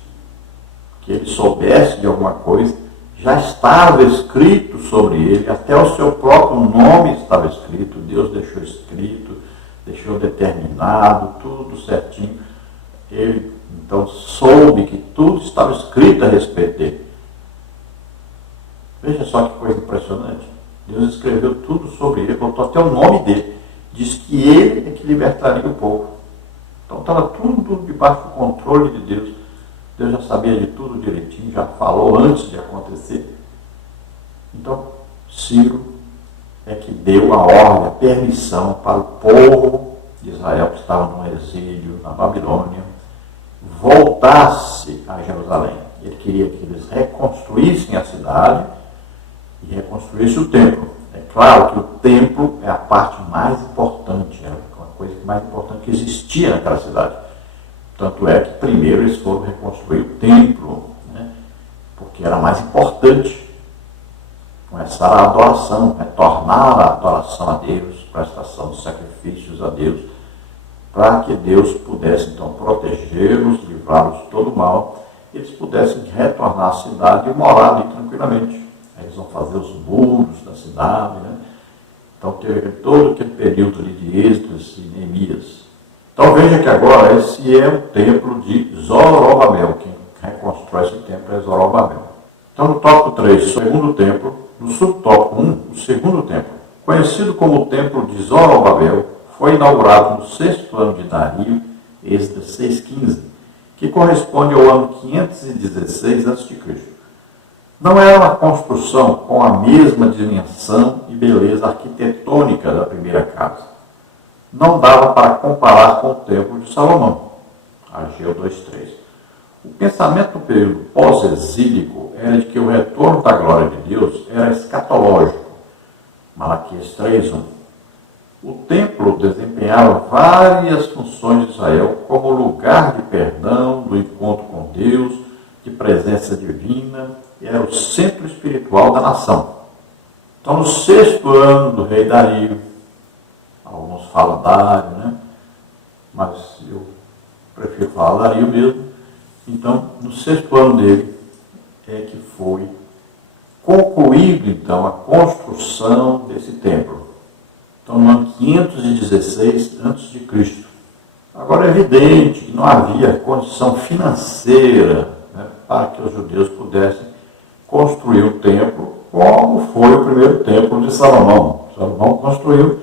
que ele soubesse de alguma coisa, já estava escrito sobre ele, até o seu próprio nome estava escrito, Deus deixou escrito, deixou determinado, tudo certinho. Ele então soube que tudo estava escrito a respeito dele. Veja só que coisa impressionante. Deus escreveu tudo sobre ele, botou até o nome dele. Diz que ele é que libertaria o povo. Então estava tudo debaixo do controle de Deus. Deus já sabia de tudo direitinho, já falou antes de acontecer. Então, Ciro é que deu a ordem, a permissão para o povo de Israel, que estava no exílio na Babilônia, voltasse a Jerusalém. Ele queria que eles reconstruíssem a cidade e reconstruíssem o templo. É claro que o templo é a parte mais importante, é a coisa mais importante que existia naquela cidade. Tanto é que primeiro eles foram reconstruir o templo, né, porque era mais importante. Começar a adoração, retornar a adoração a Deus, prestação de sacrifícios a Deus, para que Deus pudesse então protegê-los, livrá-los de todo o mal, e eles pudessem retornar à cidade e morar ali tranquilamente. Aí eles vão fazer os muros da cidade, né? Então teve todo aquele período ali de Esdras e Neemias. Então veja que agora esse é o templo de Zorobabel. Quem reconstrói esse templo é Zorobabel. Então no tópico 3, o segundo templo, no subtópico 1, o segundo templo, conhecido como o templo de Zorobabel, foi inaugurado no 6º ano de Dario, Esdras 6,15, que corresponde ao ano 516 a.C. Não era uma construção com a mesma dimensão e beleza arquitetônica da primeira casa. Não dava para comparar com o templo de Salomão, Ageu 2,3. O pensamento do período pós-exílico era de que o retorno da glória de Deus era escatológico, Malaquias 3,1. O templo desempenhava várias funções de Israel como lugar de perdão, do encontro com Deus, de presença divina, era o centro espiritual da nação. Então, no 6º ano do rei Dario, alguns falam Dário, né? Mas eu prefiro falar Dario mesmo. Então, no 6º ano dele é que foi concluído, então, a construção desse templo. Então, no ano 516 a.C. Agora, é evidente que não havia condição financeira, né, para que os judeus pudessem construir o templo, como foi o primeiro templo de Salomão. Salomão construiu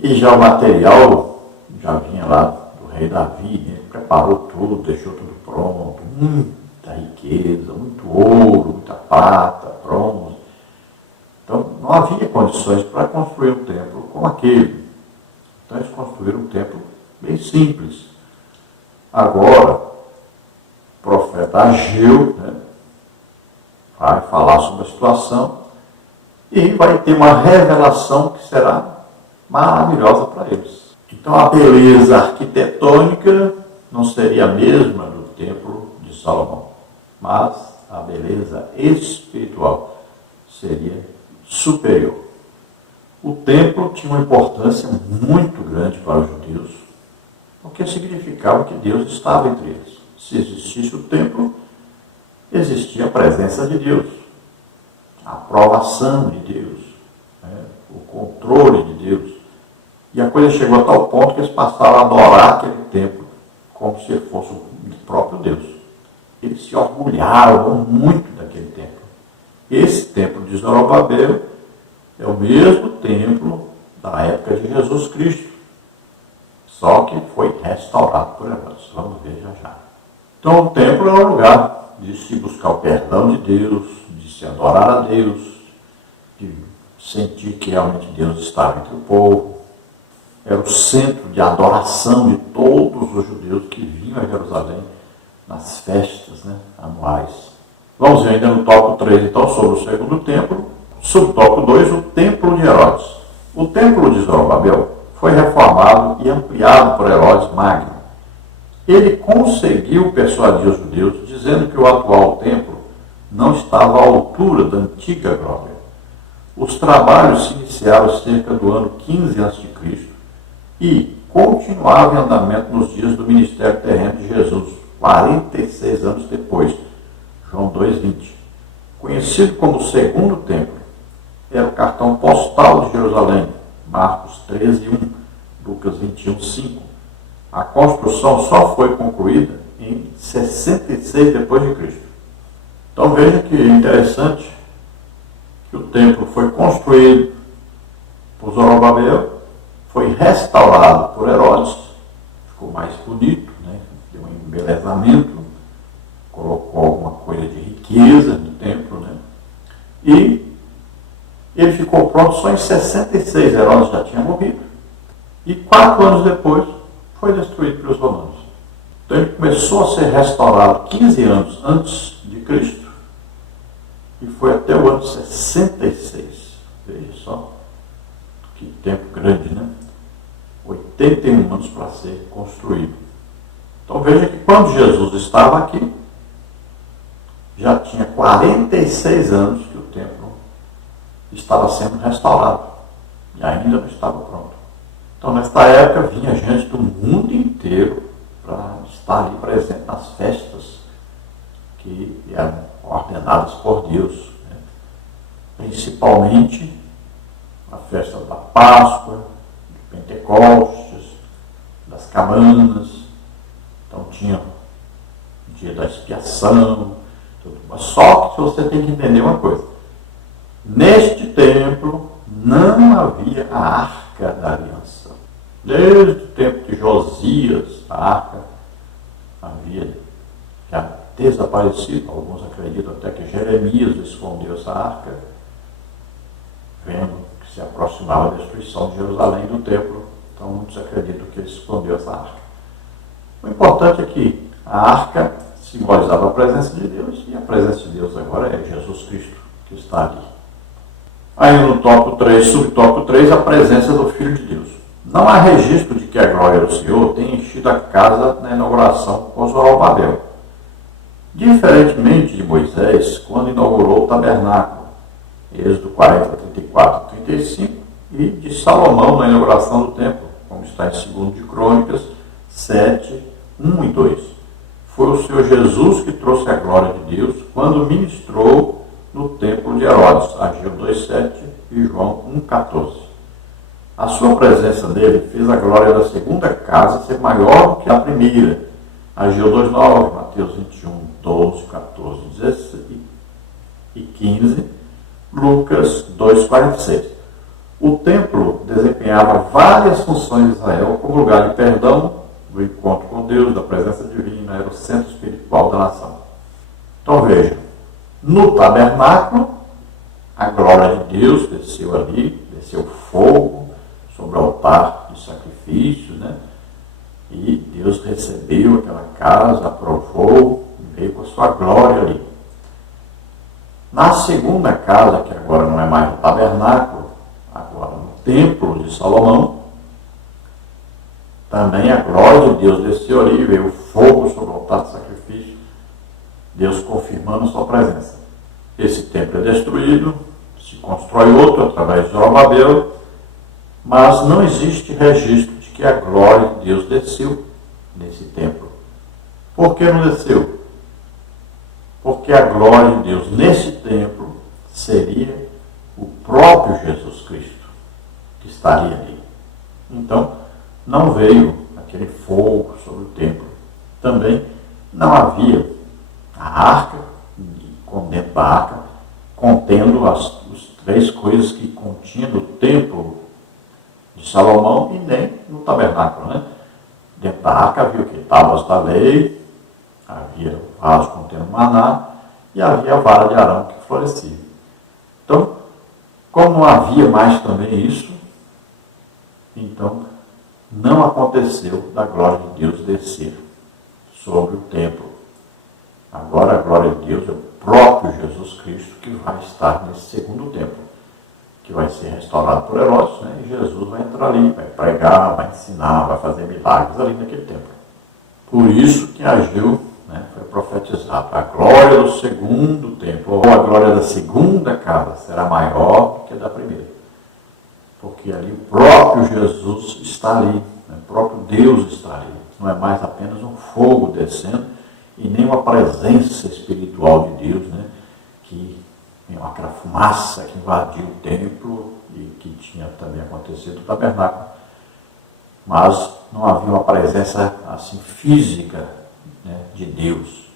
e já o material já vinha lá do rei Davi, ele preparou tudo, deixou tudo pronto, muita riqueza, muito ouro, muita prata, bronze. Então, não havia condições para construir um templo como aquele. Então, eles construíram um templo bem simples. Agora, o profeta Ageu, né, vai falar sobre a situação e vai ter uma revelação que será maravilhosa para eles. Então, a beleza arquitetônica não seria a mesma do templo de Salomão, mas a beleza espiritual seria superior. O templo tinha uma importância muito grande para os judeus, porque significava que Deus estava entre eles. Se existisse o templo, existia a presença de Deus, a aprovação de Deus, né, o controle de Deus. E a coisa chegou a tal ponto que eles passaram a adorar aquele templo como se fosse o próprio Deus. Eles se orgulhavam muito daquele templo. Esse templo de Zorobabel é o mesmo templo da época de Jesus Cristo, só que foi restaurado por Herodes. Vamos ver já já. Então, o templo é um lugar de se buscar o perdão de Deus, de se adorar a Deus, de sentir que realmente Deus estava entre o povo. Era o centro de adoração de todos os judeus que vinham a Jerusalém nas festas, né, anuais. Vamos ver ainda no tópico 3, então, sobre o segundo templo. Subtópico 2, o Templo de Herodes. O Templo de Zorobabel foi reformado e ampliado por Herodes Magno. Ele conseguiu persuadir os judeus, dizendo que o atual templo não estava à altura da antiga glória. Os trabalhos se iniciaram cerca do ano 15 a.C. e continuavam em andamento nos dias do ministério terreno de Jesus, 46 anos depois, João 2,20. Conhecido como o Segundo Templo, era o cartão postal de Jerusalém, Marcos 13:1, Lucas 21:5. A construção só foi concluída em 66 depois de Cristo. Então veja que é interessante que o templo foi construído por Zorobabel, foi restaurado por Herodes, ficou mais bonito, né? Deu um embelezamento, colocou alguma coisa de riqueza no templo, né? E ele ficou pronto só em 66, Herodes já tinha morrido. E 4 anos depois foi destruído pelos romanos. Então ele começou a ser restaurado 15 anos antes de Cristo e foi até o ano 66. Veja só, que tempo grande, né? 81 anos para ser construído. Então veja que quando Jesus estava aqui, já tinha 46 anos que o templo estava sendo restaurado e ainda não estava pronto. Então, nesta época, vinha gente do mundo inteiro para estar ali presente nas festas que eram ordenadas por Deus, né? Principalmente a festa da Páscoa, de Pentecostes, das Cabanas. Então, tinha o dia da expiação, tudo. Mas só que você tem que entender uma coisa. Neste templo não havia a Arca da Aliança. Desde o tempo de Josias, a Arca havia já desaparecido. Alguns acreditam até que Jeremias escondeu essa Arca, vendo que se aproximava a destruição de Jerusalém e do templo. Então muitos acreditam que ele escondeu essa Arca. O importante é que a Arca simbolizava a presença de Deus, e a presença de Deus agora é Jesus Cristo que está ali. Aí no tópico 3, subtópico 3, a presença do Filho de Deus. Não há registro de que a glória do Senhor tenha enchido a casa na inauguração com Zorobabel. Diferentemente de Moisés, quando inaugurou o tabernáculo, Êxodo 40, 34 e 35, e de Salomão na inauguração do templo, como está em 2 de Crônicas 7, 1 e 2. Foi o Senhor Jesus que trouxe a glória de Deus quando ministrou no templo de Herodes, Ageu 2,7 e João 1,14. A sua presença nele fez a glória da segunda casa ser maior do que a primeira, Ageu 2,9, Mateus 21, 12, 14, 16 e 15, Lucas 2,46. O templo desempenhava várias funções em Israel, como lugar de perdão, do encontro com Deus, da presença divina, era o centro espiritual da nação. Então veja, no tabernáculo, a glória de Deus desceu ali, desceu fogo sobre o altar de sacrifício, né? E Deus recebeu aquela casa, aprovou, veio com a sua glória ali. Na segunda casa, que agora não é mais no tabernáculo, agora no templo de Salomão, também a glória de Deus desceu ali, veio fogo sobre o altar de sacrifício, Deus confirmando sua presença. Esse templo é destruído, se constrói outro através de Zorobabel, mas não existe registro de que a glória de Deus desceu nesse templo. Por que não desceu? Porque a glória de Deus nesse templo seria o próprio Jesus Cristo que estaria ali. Então, não veio aquele fogo sobre o templo. Também não havia a arca, dentro da arca, contendo as três coisas que continha no templo de Salomão e nem no tabernáculo, né? Dentro da arca havia o que? Tábuas da lei, havia o vaso contendo maná e havia a vara de Arão que florescia. Então, como não havia mais também isso, então não aconteceu da glória de Deus descer sobre o templo. Agora a glória de Deus é o próprio Jesus Cristo que vai estar nesse segundo templo, que vai ser restaurado por Herodes, né? E Jesus vai entrar ali, vai pregar, vai ensinar, vai fazer milagres ali naquele templo. Por isso que Ageu, né, foi profetizado: a glória do segundo templo, ou a glória da segunda casa, será maior do que a da primeira. Porque ali o próprio Jesus está ali, né? O próprio Deus está ali. Não é mais apenas um fogo descendo e nem uma presença espiritual de Deus, né? Que aquela fumaça que invadiu o templo e que tinha também acontecido no tabernáculo. Mas não havia uma presença assim física, né, de Deus.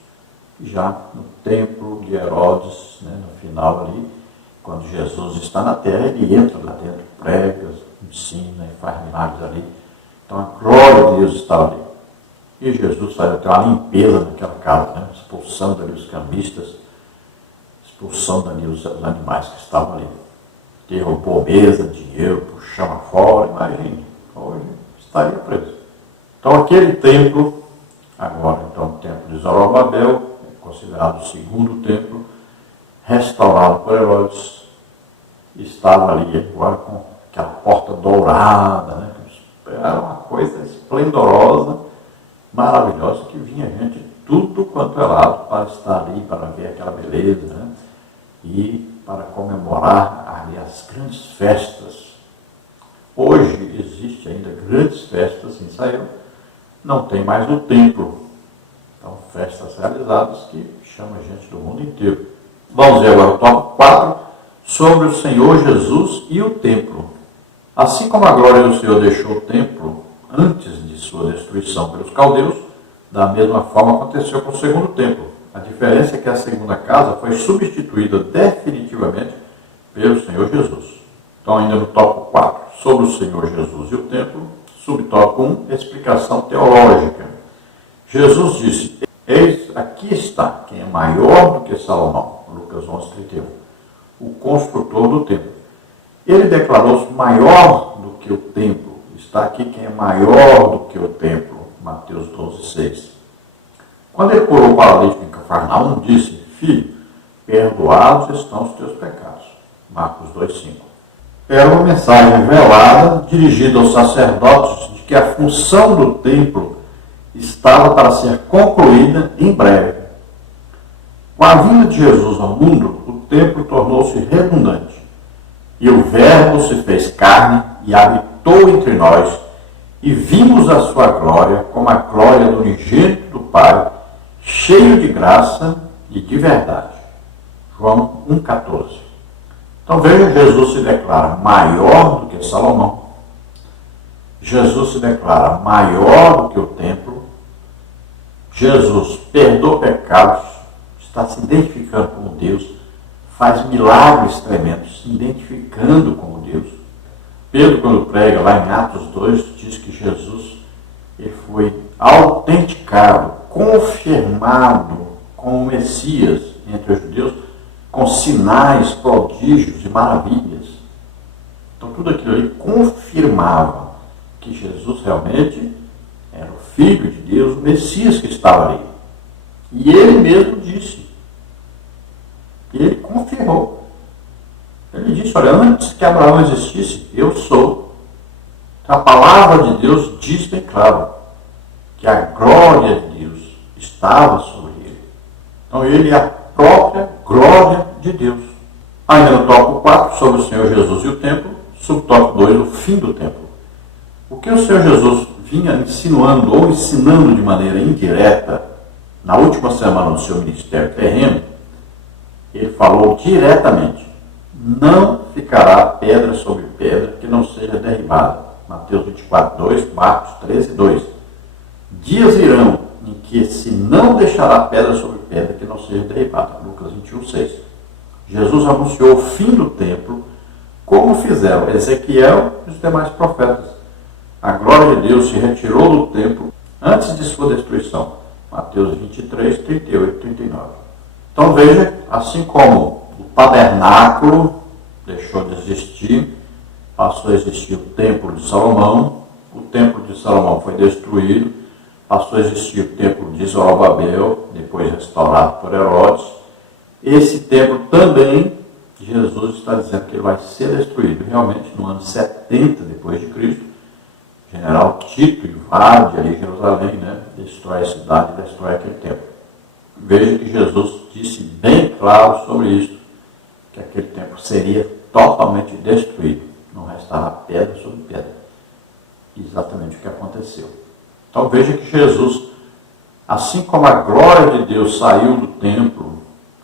Já no templo de Herodes, né, no final ali, quando Jesus está na terra, ele entra lá dentro, prega, ensina e faz milagres ali. Então a glória de Deus está ali. E Jesus faz até uma limpeza naquela casa, né, expulsando ali os cambistas, expulsando ali os animais que estavam ali. Derrubou mesa, dinheiro, por chão fora, imagine, hoje estaria preso. Então aquele templo, agora então o templo de Zorobabel, é considerado o segundo templo, restaurado por Herodes, estava ali agora com aquela porta dourada, né? Era uma coisa esplendorosa, maravilhosa, que vinha gente de tudo quanto é lado para estar ali, para ver aquela beleza, né? E para comemorar ali as grandes festas. Hoje existe ainda grandes festas em Israel, não tem mais o templo. Então, festas realizadas que chamam a gente do mundo inteiro. Vamos ver agora o tópico 4, sobre o Senhor Jesus e o templo. Assim como a glória do Senhor deixou o templo antes de sua destruição pelos caldeus, da mesma forma aconteceu com o segundo templo. A diferença é que a segunda casa foi substituída definitivamente pelo Senhor Jesus. Então, ainda no tópico 4, sobre o Senhor Jesus e o templo, subtópico 1, explicação teológica. Jesus disse: eis, aqui está quem é maior do que Salomão, Lucas 11:31, o construtor do templo. Ele declarou-se maior do que o templo. Está aqui quem é maior do que o templo, Mateus 12:6. Quando ele curou o paralítico em Cafarnaum, disse: filho, perdoados estão os teus pecados, Marcos 2:5. Era uma mensagem velada, dirigida aos sacerdotes, de que a função do templo estava para ser concluída em breve. Com a vinda de Jesus ao mundo, o templo tornou-se redundante, e o Verbo se fez carne e habitou entre nós, e vimos a sua glória como a glória do unigênito do Pai, cheio de graça e de verdade. João 1,14. Então veja, Jesus se declara maior do que Salomão. Jesus se declara maior do que o templo. Jesus perdoa pecados, está se identificando como Deus, faz milagres tremendos, se identificando como Deus. Pedro, quando prega lá em Atos 2, diz que Jesus ele foi autenticado, confirmado como Messias entre os judeus, com sinais, prodígios e maravilhas. Então tudo aquilo ali confirmava que Jesus realmente era o Filho de Deus, o Messias que estava ali. E ele mesmo disse, ele confirmou. Ele disse, olha, antes que Abraão existisse, eu sou. A palavra de Deus diz bem claro que a glória de Deus estava sobre ele. Então ele é a própria glória de Deus. Ainda no tópico 4, sobre o Senhor Jesus e o templo, subtópico 2, o fim do templo. O que o Senhor Jesus vinha insinuando ou ensinando de maneira indireta na última semana do seu ministério terreno, ele falou diretamente: não ficará pedra sobre pedra que não seja derribada. Mateus 24, 2, Marcos 13, 2. Dias irão em que se não deixará pedra sobre pedra que não seja derribada. Lucas 21, 6. Jesus anunciou o fim do templo, como fizeram Ezequiel e os demais profetas. A glória de Deus se retirou do templo antes de sua destruição. Mateus 23, 38 e 39. Então veja, assim como o tabernáculo deixou de existir, passou a existir o templo de Salomão, o templo de Salomão foi destruído, passou a existir o templo de Zorobabel, depois restaurado por Herodes. Esse templo também, Jesus está dizendo que ele vai ser destruído. Realmente, no ano 70 depois de Cristo, o general Tito invade ali Jerusalém, destrói a cidade e destrói aquele templo. Veja que Jesus disse bem claro sobre isso, que aquele templo seria totalmente destruído. Não restará pedra sobre pedra. Exatamente o que aconteceu. Então veja que Jesus, assim como a glória de Deus saiu do templo,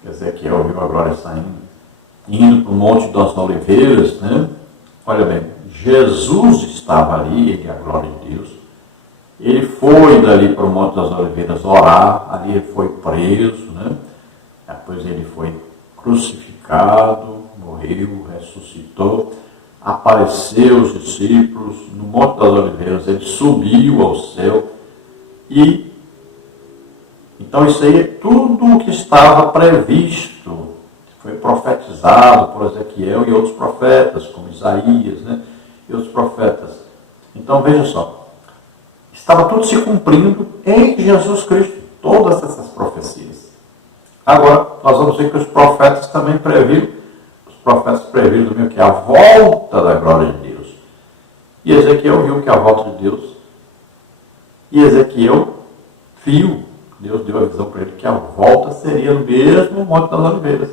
Ezequiel viu a glória saindo, indo para o Monte das Oliveiras, olha bem, Jesus estava ali, ele é a glória de Deus. Ele foi dali para o Monte das Oliveiras orar, ali ele foi preso, depois ele foi crucificado, morreu, ressuscitou, apareceu aos discípulos, no Monte das Oliveiras ele subiu ao céu e então isso aí é tudo o que estava previsto, foi profetizado por Ezequiel e outros profetas, como Isaías, e outros profetas. Então veja só, estava tudo se cumprindo em Jesus Cristo, todas essas profecias. Agora, nós vamos ver que os profetas também previram, também que a volta da glória de Deus. E Ezequiel viu que a volta de Deus, e Ezequiel viu, Deus deu a visão para ele, que a volta seria no mesmo Monte das Oliveiras,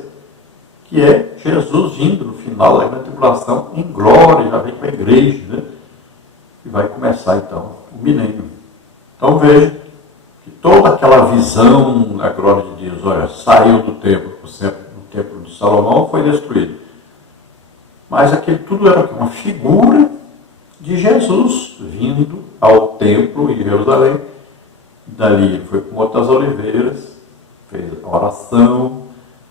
que é Jesus vindo no final da grande tribulação em glória, já vem para a igreja, e vai começar então o milênio. Então veja que toda aquela visão da glória de Deus, olha, saiu do templo, o templo de Salomão foi destruído. Mas aquilo tudo era uma figura de Jesus vindo ao templo em Jerusalém. Dali ele foi para o Monte das Oliveiras, fez a oração,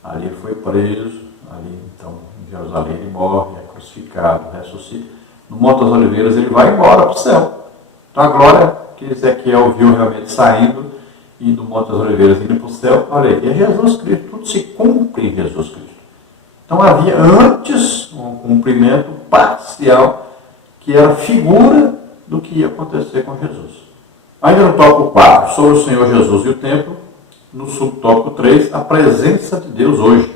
ali ele foi preso, ali então em Jerusalém ele morre, é crucificado, ressuscita. No Monte das Oliveiras ele vai embora para o céu. Então a glória que Ezequiel viu realmente saindo, e do Monte das Oliveiras indo para o céu, olha aí, é Jesus Cristo, tudo se cumpre em Jesus Cristo. Então havia antes um cumprimento parcial, que era figura do que ia acontecer com Jesus. Ainda no tópico 4, sobre o Senhor Jesus e o templo, no subtópico 3, a presença de Deus hoje.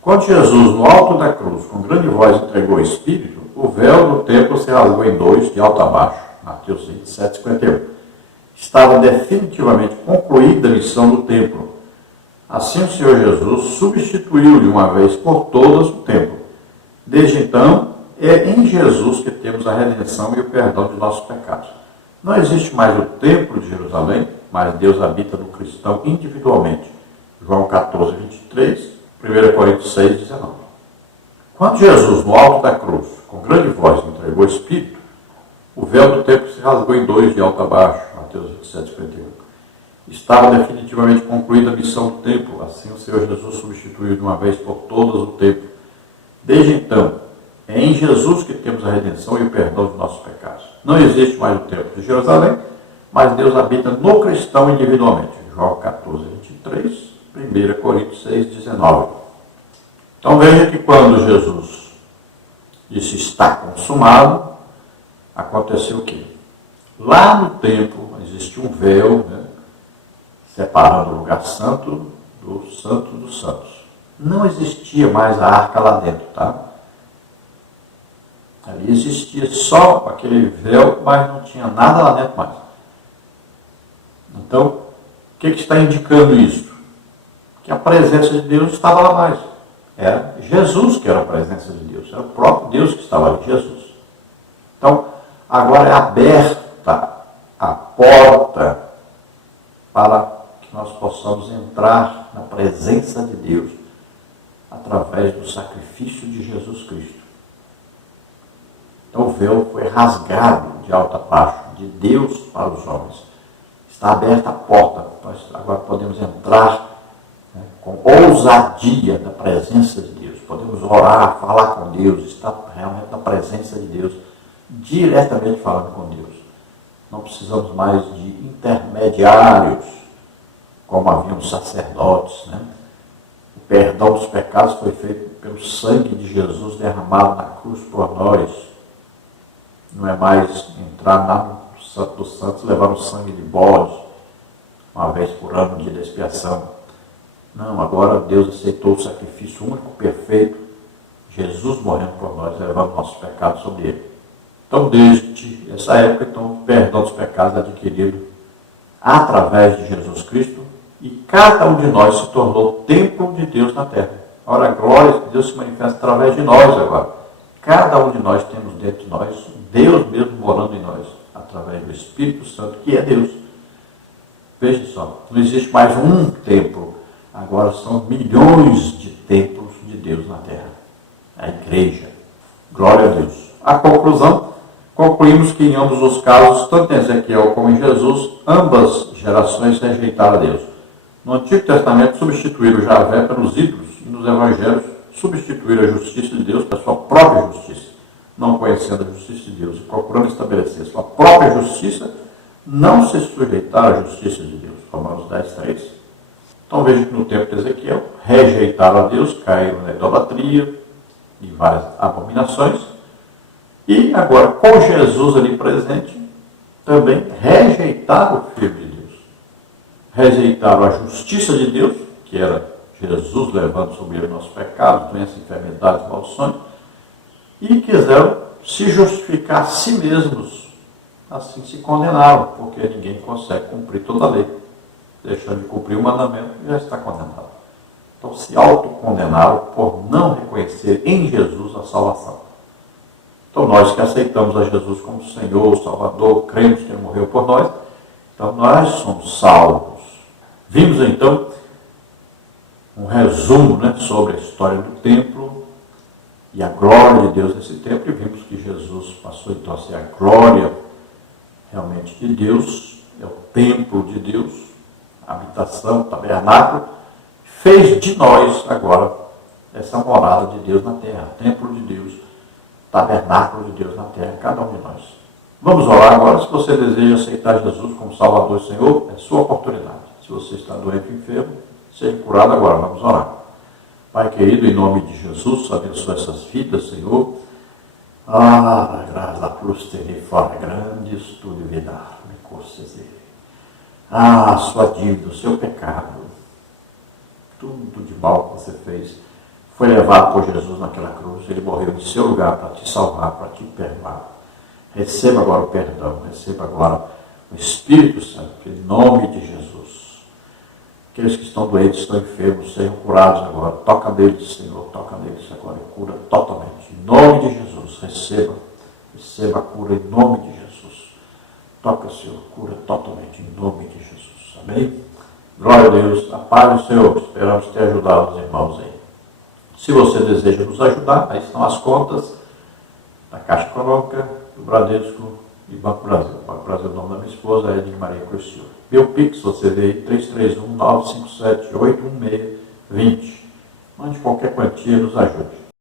Quando Jesus, no alto da cruz, com grande voz entregou o Espírito, o véu do templo se rasgou em dois, de alto a baixo. Mateus 27, 51. Estava definitivamente concluída a missão do templo. Assim o Senhor Jesus substituiu de uma vez por todas o templo. Desde então, é em Jesus que temos a redenção e o perdão de nossos pecados. Não existe mais o templo de Jerusalém, mas Deus habita no cristão individualmente. João 14, 23, 1 Coríntios 6, 19. Quando Jesus, no alto da cruz, com grande voz, entregou o Espírito, o véu do templo se rasgou em dois, de alto a baixo. Mateus 27, 51. Estava definitivamente concluída a missão do templo. Assim o Senhor Jesus substituiu de uma vez por todas o templo. Desde então, é em Jesus que temos a redenção e o perdão de nossos pecados. Não existe mais o templo de Jerusalém, mas Deus habita no cristão individualmente. João 14, 23, 1 Coríntios 6, 19. Então veja que quando Jesus disse está consumado, aconteceu o quê? Lá no templo existia um véu, separando o lugar santo dos santos. Não existia mais a arca lá dentro, tá? Ali existia só aquele véu, mas não tinha nada lá dentro mais. Então, o que está indicando isso? Que a presença de Deus estava lá mais. Era Jesus que era a presença de Deus. Era o próprio Deus que estava ali, Jesus. Então, agora é aberta a porta para que nós possamos entrar na presença de Deus através do sacrifício de Jesus Cristo. Então o véu foi rasgado de alto a baixo, de Deus para os homens. Está aberta a porta, nós agora podemos entrar com ousadia na presença de Deus. Podemos orar, falar com Deus, estar realmente na presença de Deus, diretamente falando com Deus. Não precisamos mais de intermediários, como haviam os sacerdotes. O perdão dos pecados foi feito pelo sangue de Jesus derramado na cruz por nós. Não é mais entrar lá no Santo dos Santos, levar o sangue de bode, uma vez por ano, no dia da expiação. Não, agora Deus aceitou o sacrifício único, perfeito, Jesus morrendo por nós, levando nossos pecados sobre ele. Então, desde essa época, o perdão dos pecados é adquirido através de Jesus Cristo, e cada um de nós se tornou templo de Deus na terra. Ora, a glória de Deus se manifesta através de nós agora. Cada um de nós temos dentro de nós Deus mesmo morando em nós, através do Espírito Santo, que é Deus. Veja só, não existe mais um templo, agora são milhões de templos de Deus na terra. A igreja. Glória a Deus. A conclusão, concluímos que em ambos os casos, tanto em Ezequiel como em Jesus, ambas gerações rejeitaram a Deus. No Antigo Testamento, substituíram Javé pelos ídolos, e nos Evangelhos, substituíram a justiça de Deus pela sua própria justiça, não conhecendo a justiça de Deus e procurando estabelecer sua própria justiça, não se sujeitaram à justiça de Deus. Romanos 10, 3. Então veja que no tempo de Ezequiel, rejeitaram a Deus, caíram na idolatria e várias abominações, e agora com Jesus ali presente, também rejeitaram o Filho de Deus. Rejeitaram a justiça de Deus, que era Jesus levando sobre ele nossos pecados, doenças, enfermidades, maldições, e quiseram se justificar a si mesmos. Assim se condenaram, porque ninguém consegue cumprir toda a lei. Deixando de cumprir o mandamento, já está condenado. Então se autocondenaram por não reconhecer em Jesus a salvação. Então nós que aceitamos a Jesus como Senhor, Salvador, cremos que Ele morreu por nós, então nós somos salvos. Vimos então um resumo sobre a história do templo e a glória de Deus nesse templo, e vimos que Jesus passou então a ser a glória realmente de Deus, é o templo de Deus, a habitação, o tabernáculo, fez de nós agora essa morada de Deus na terra, templo de Deus, tabernáculo de Deus na terra, cada um de nós. Vamos orar agora. Se você deseja aceitar Jesus como Salvador e Senhor, é sua oportunidade. Se você está doente ou enfermo, seja curado agora. Vamos orar. Pai querido, em nome de Jesus, abençoa essas vidas, Senhor. Graças a Deus, terei fora grandes, tu me dar, me conceder. A sua dívida, o seu pecado, tudo de mal que você fez, foi levado por Jesus naquela cruz. Ele morreu em seu lugar para te salvar, para te perdoar. Receba agora o perdão, receba agora o Espírito Santo, em nome de Jesus. Aqueles que estão doentes, estão enfermos, sejam curados agora. Toca neles, Senhor, toca neles agora e cura totalmente. Em nome de Jesus, receba a cura em nome de Jesus. Toca, Senhor, cura totalmente em nome de Jesus. Amém? Glória a Deus, a paz do Senhor. Esperamos ter ajudado os irmãos aí. Se você deseja nos ajudar, aí estão as contas da Caixa Econômica, do Bradesco e Banco Brasil. Banco Brasil é o nome da minha esposa, Edna Maria Curcio. Meu Pix, você vê aí, 331-957-816-20. Mande qualquer quantia, nos ajude.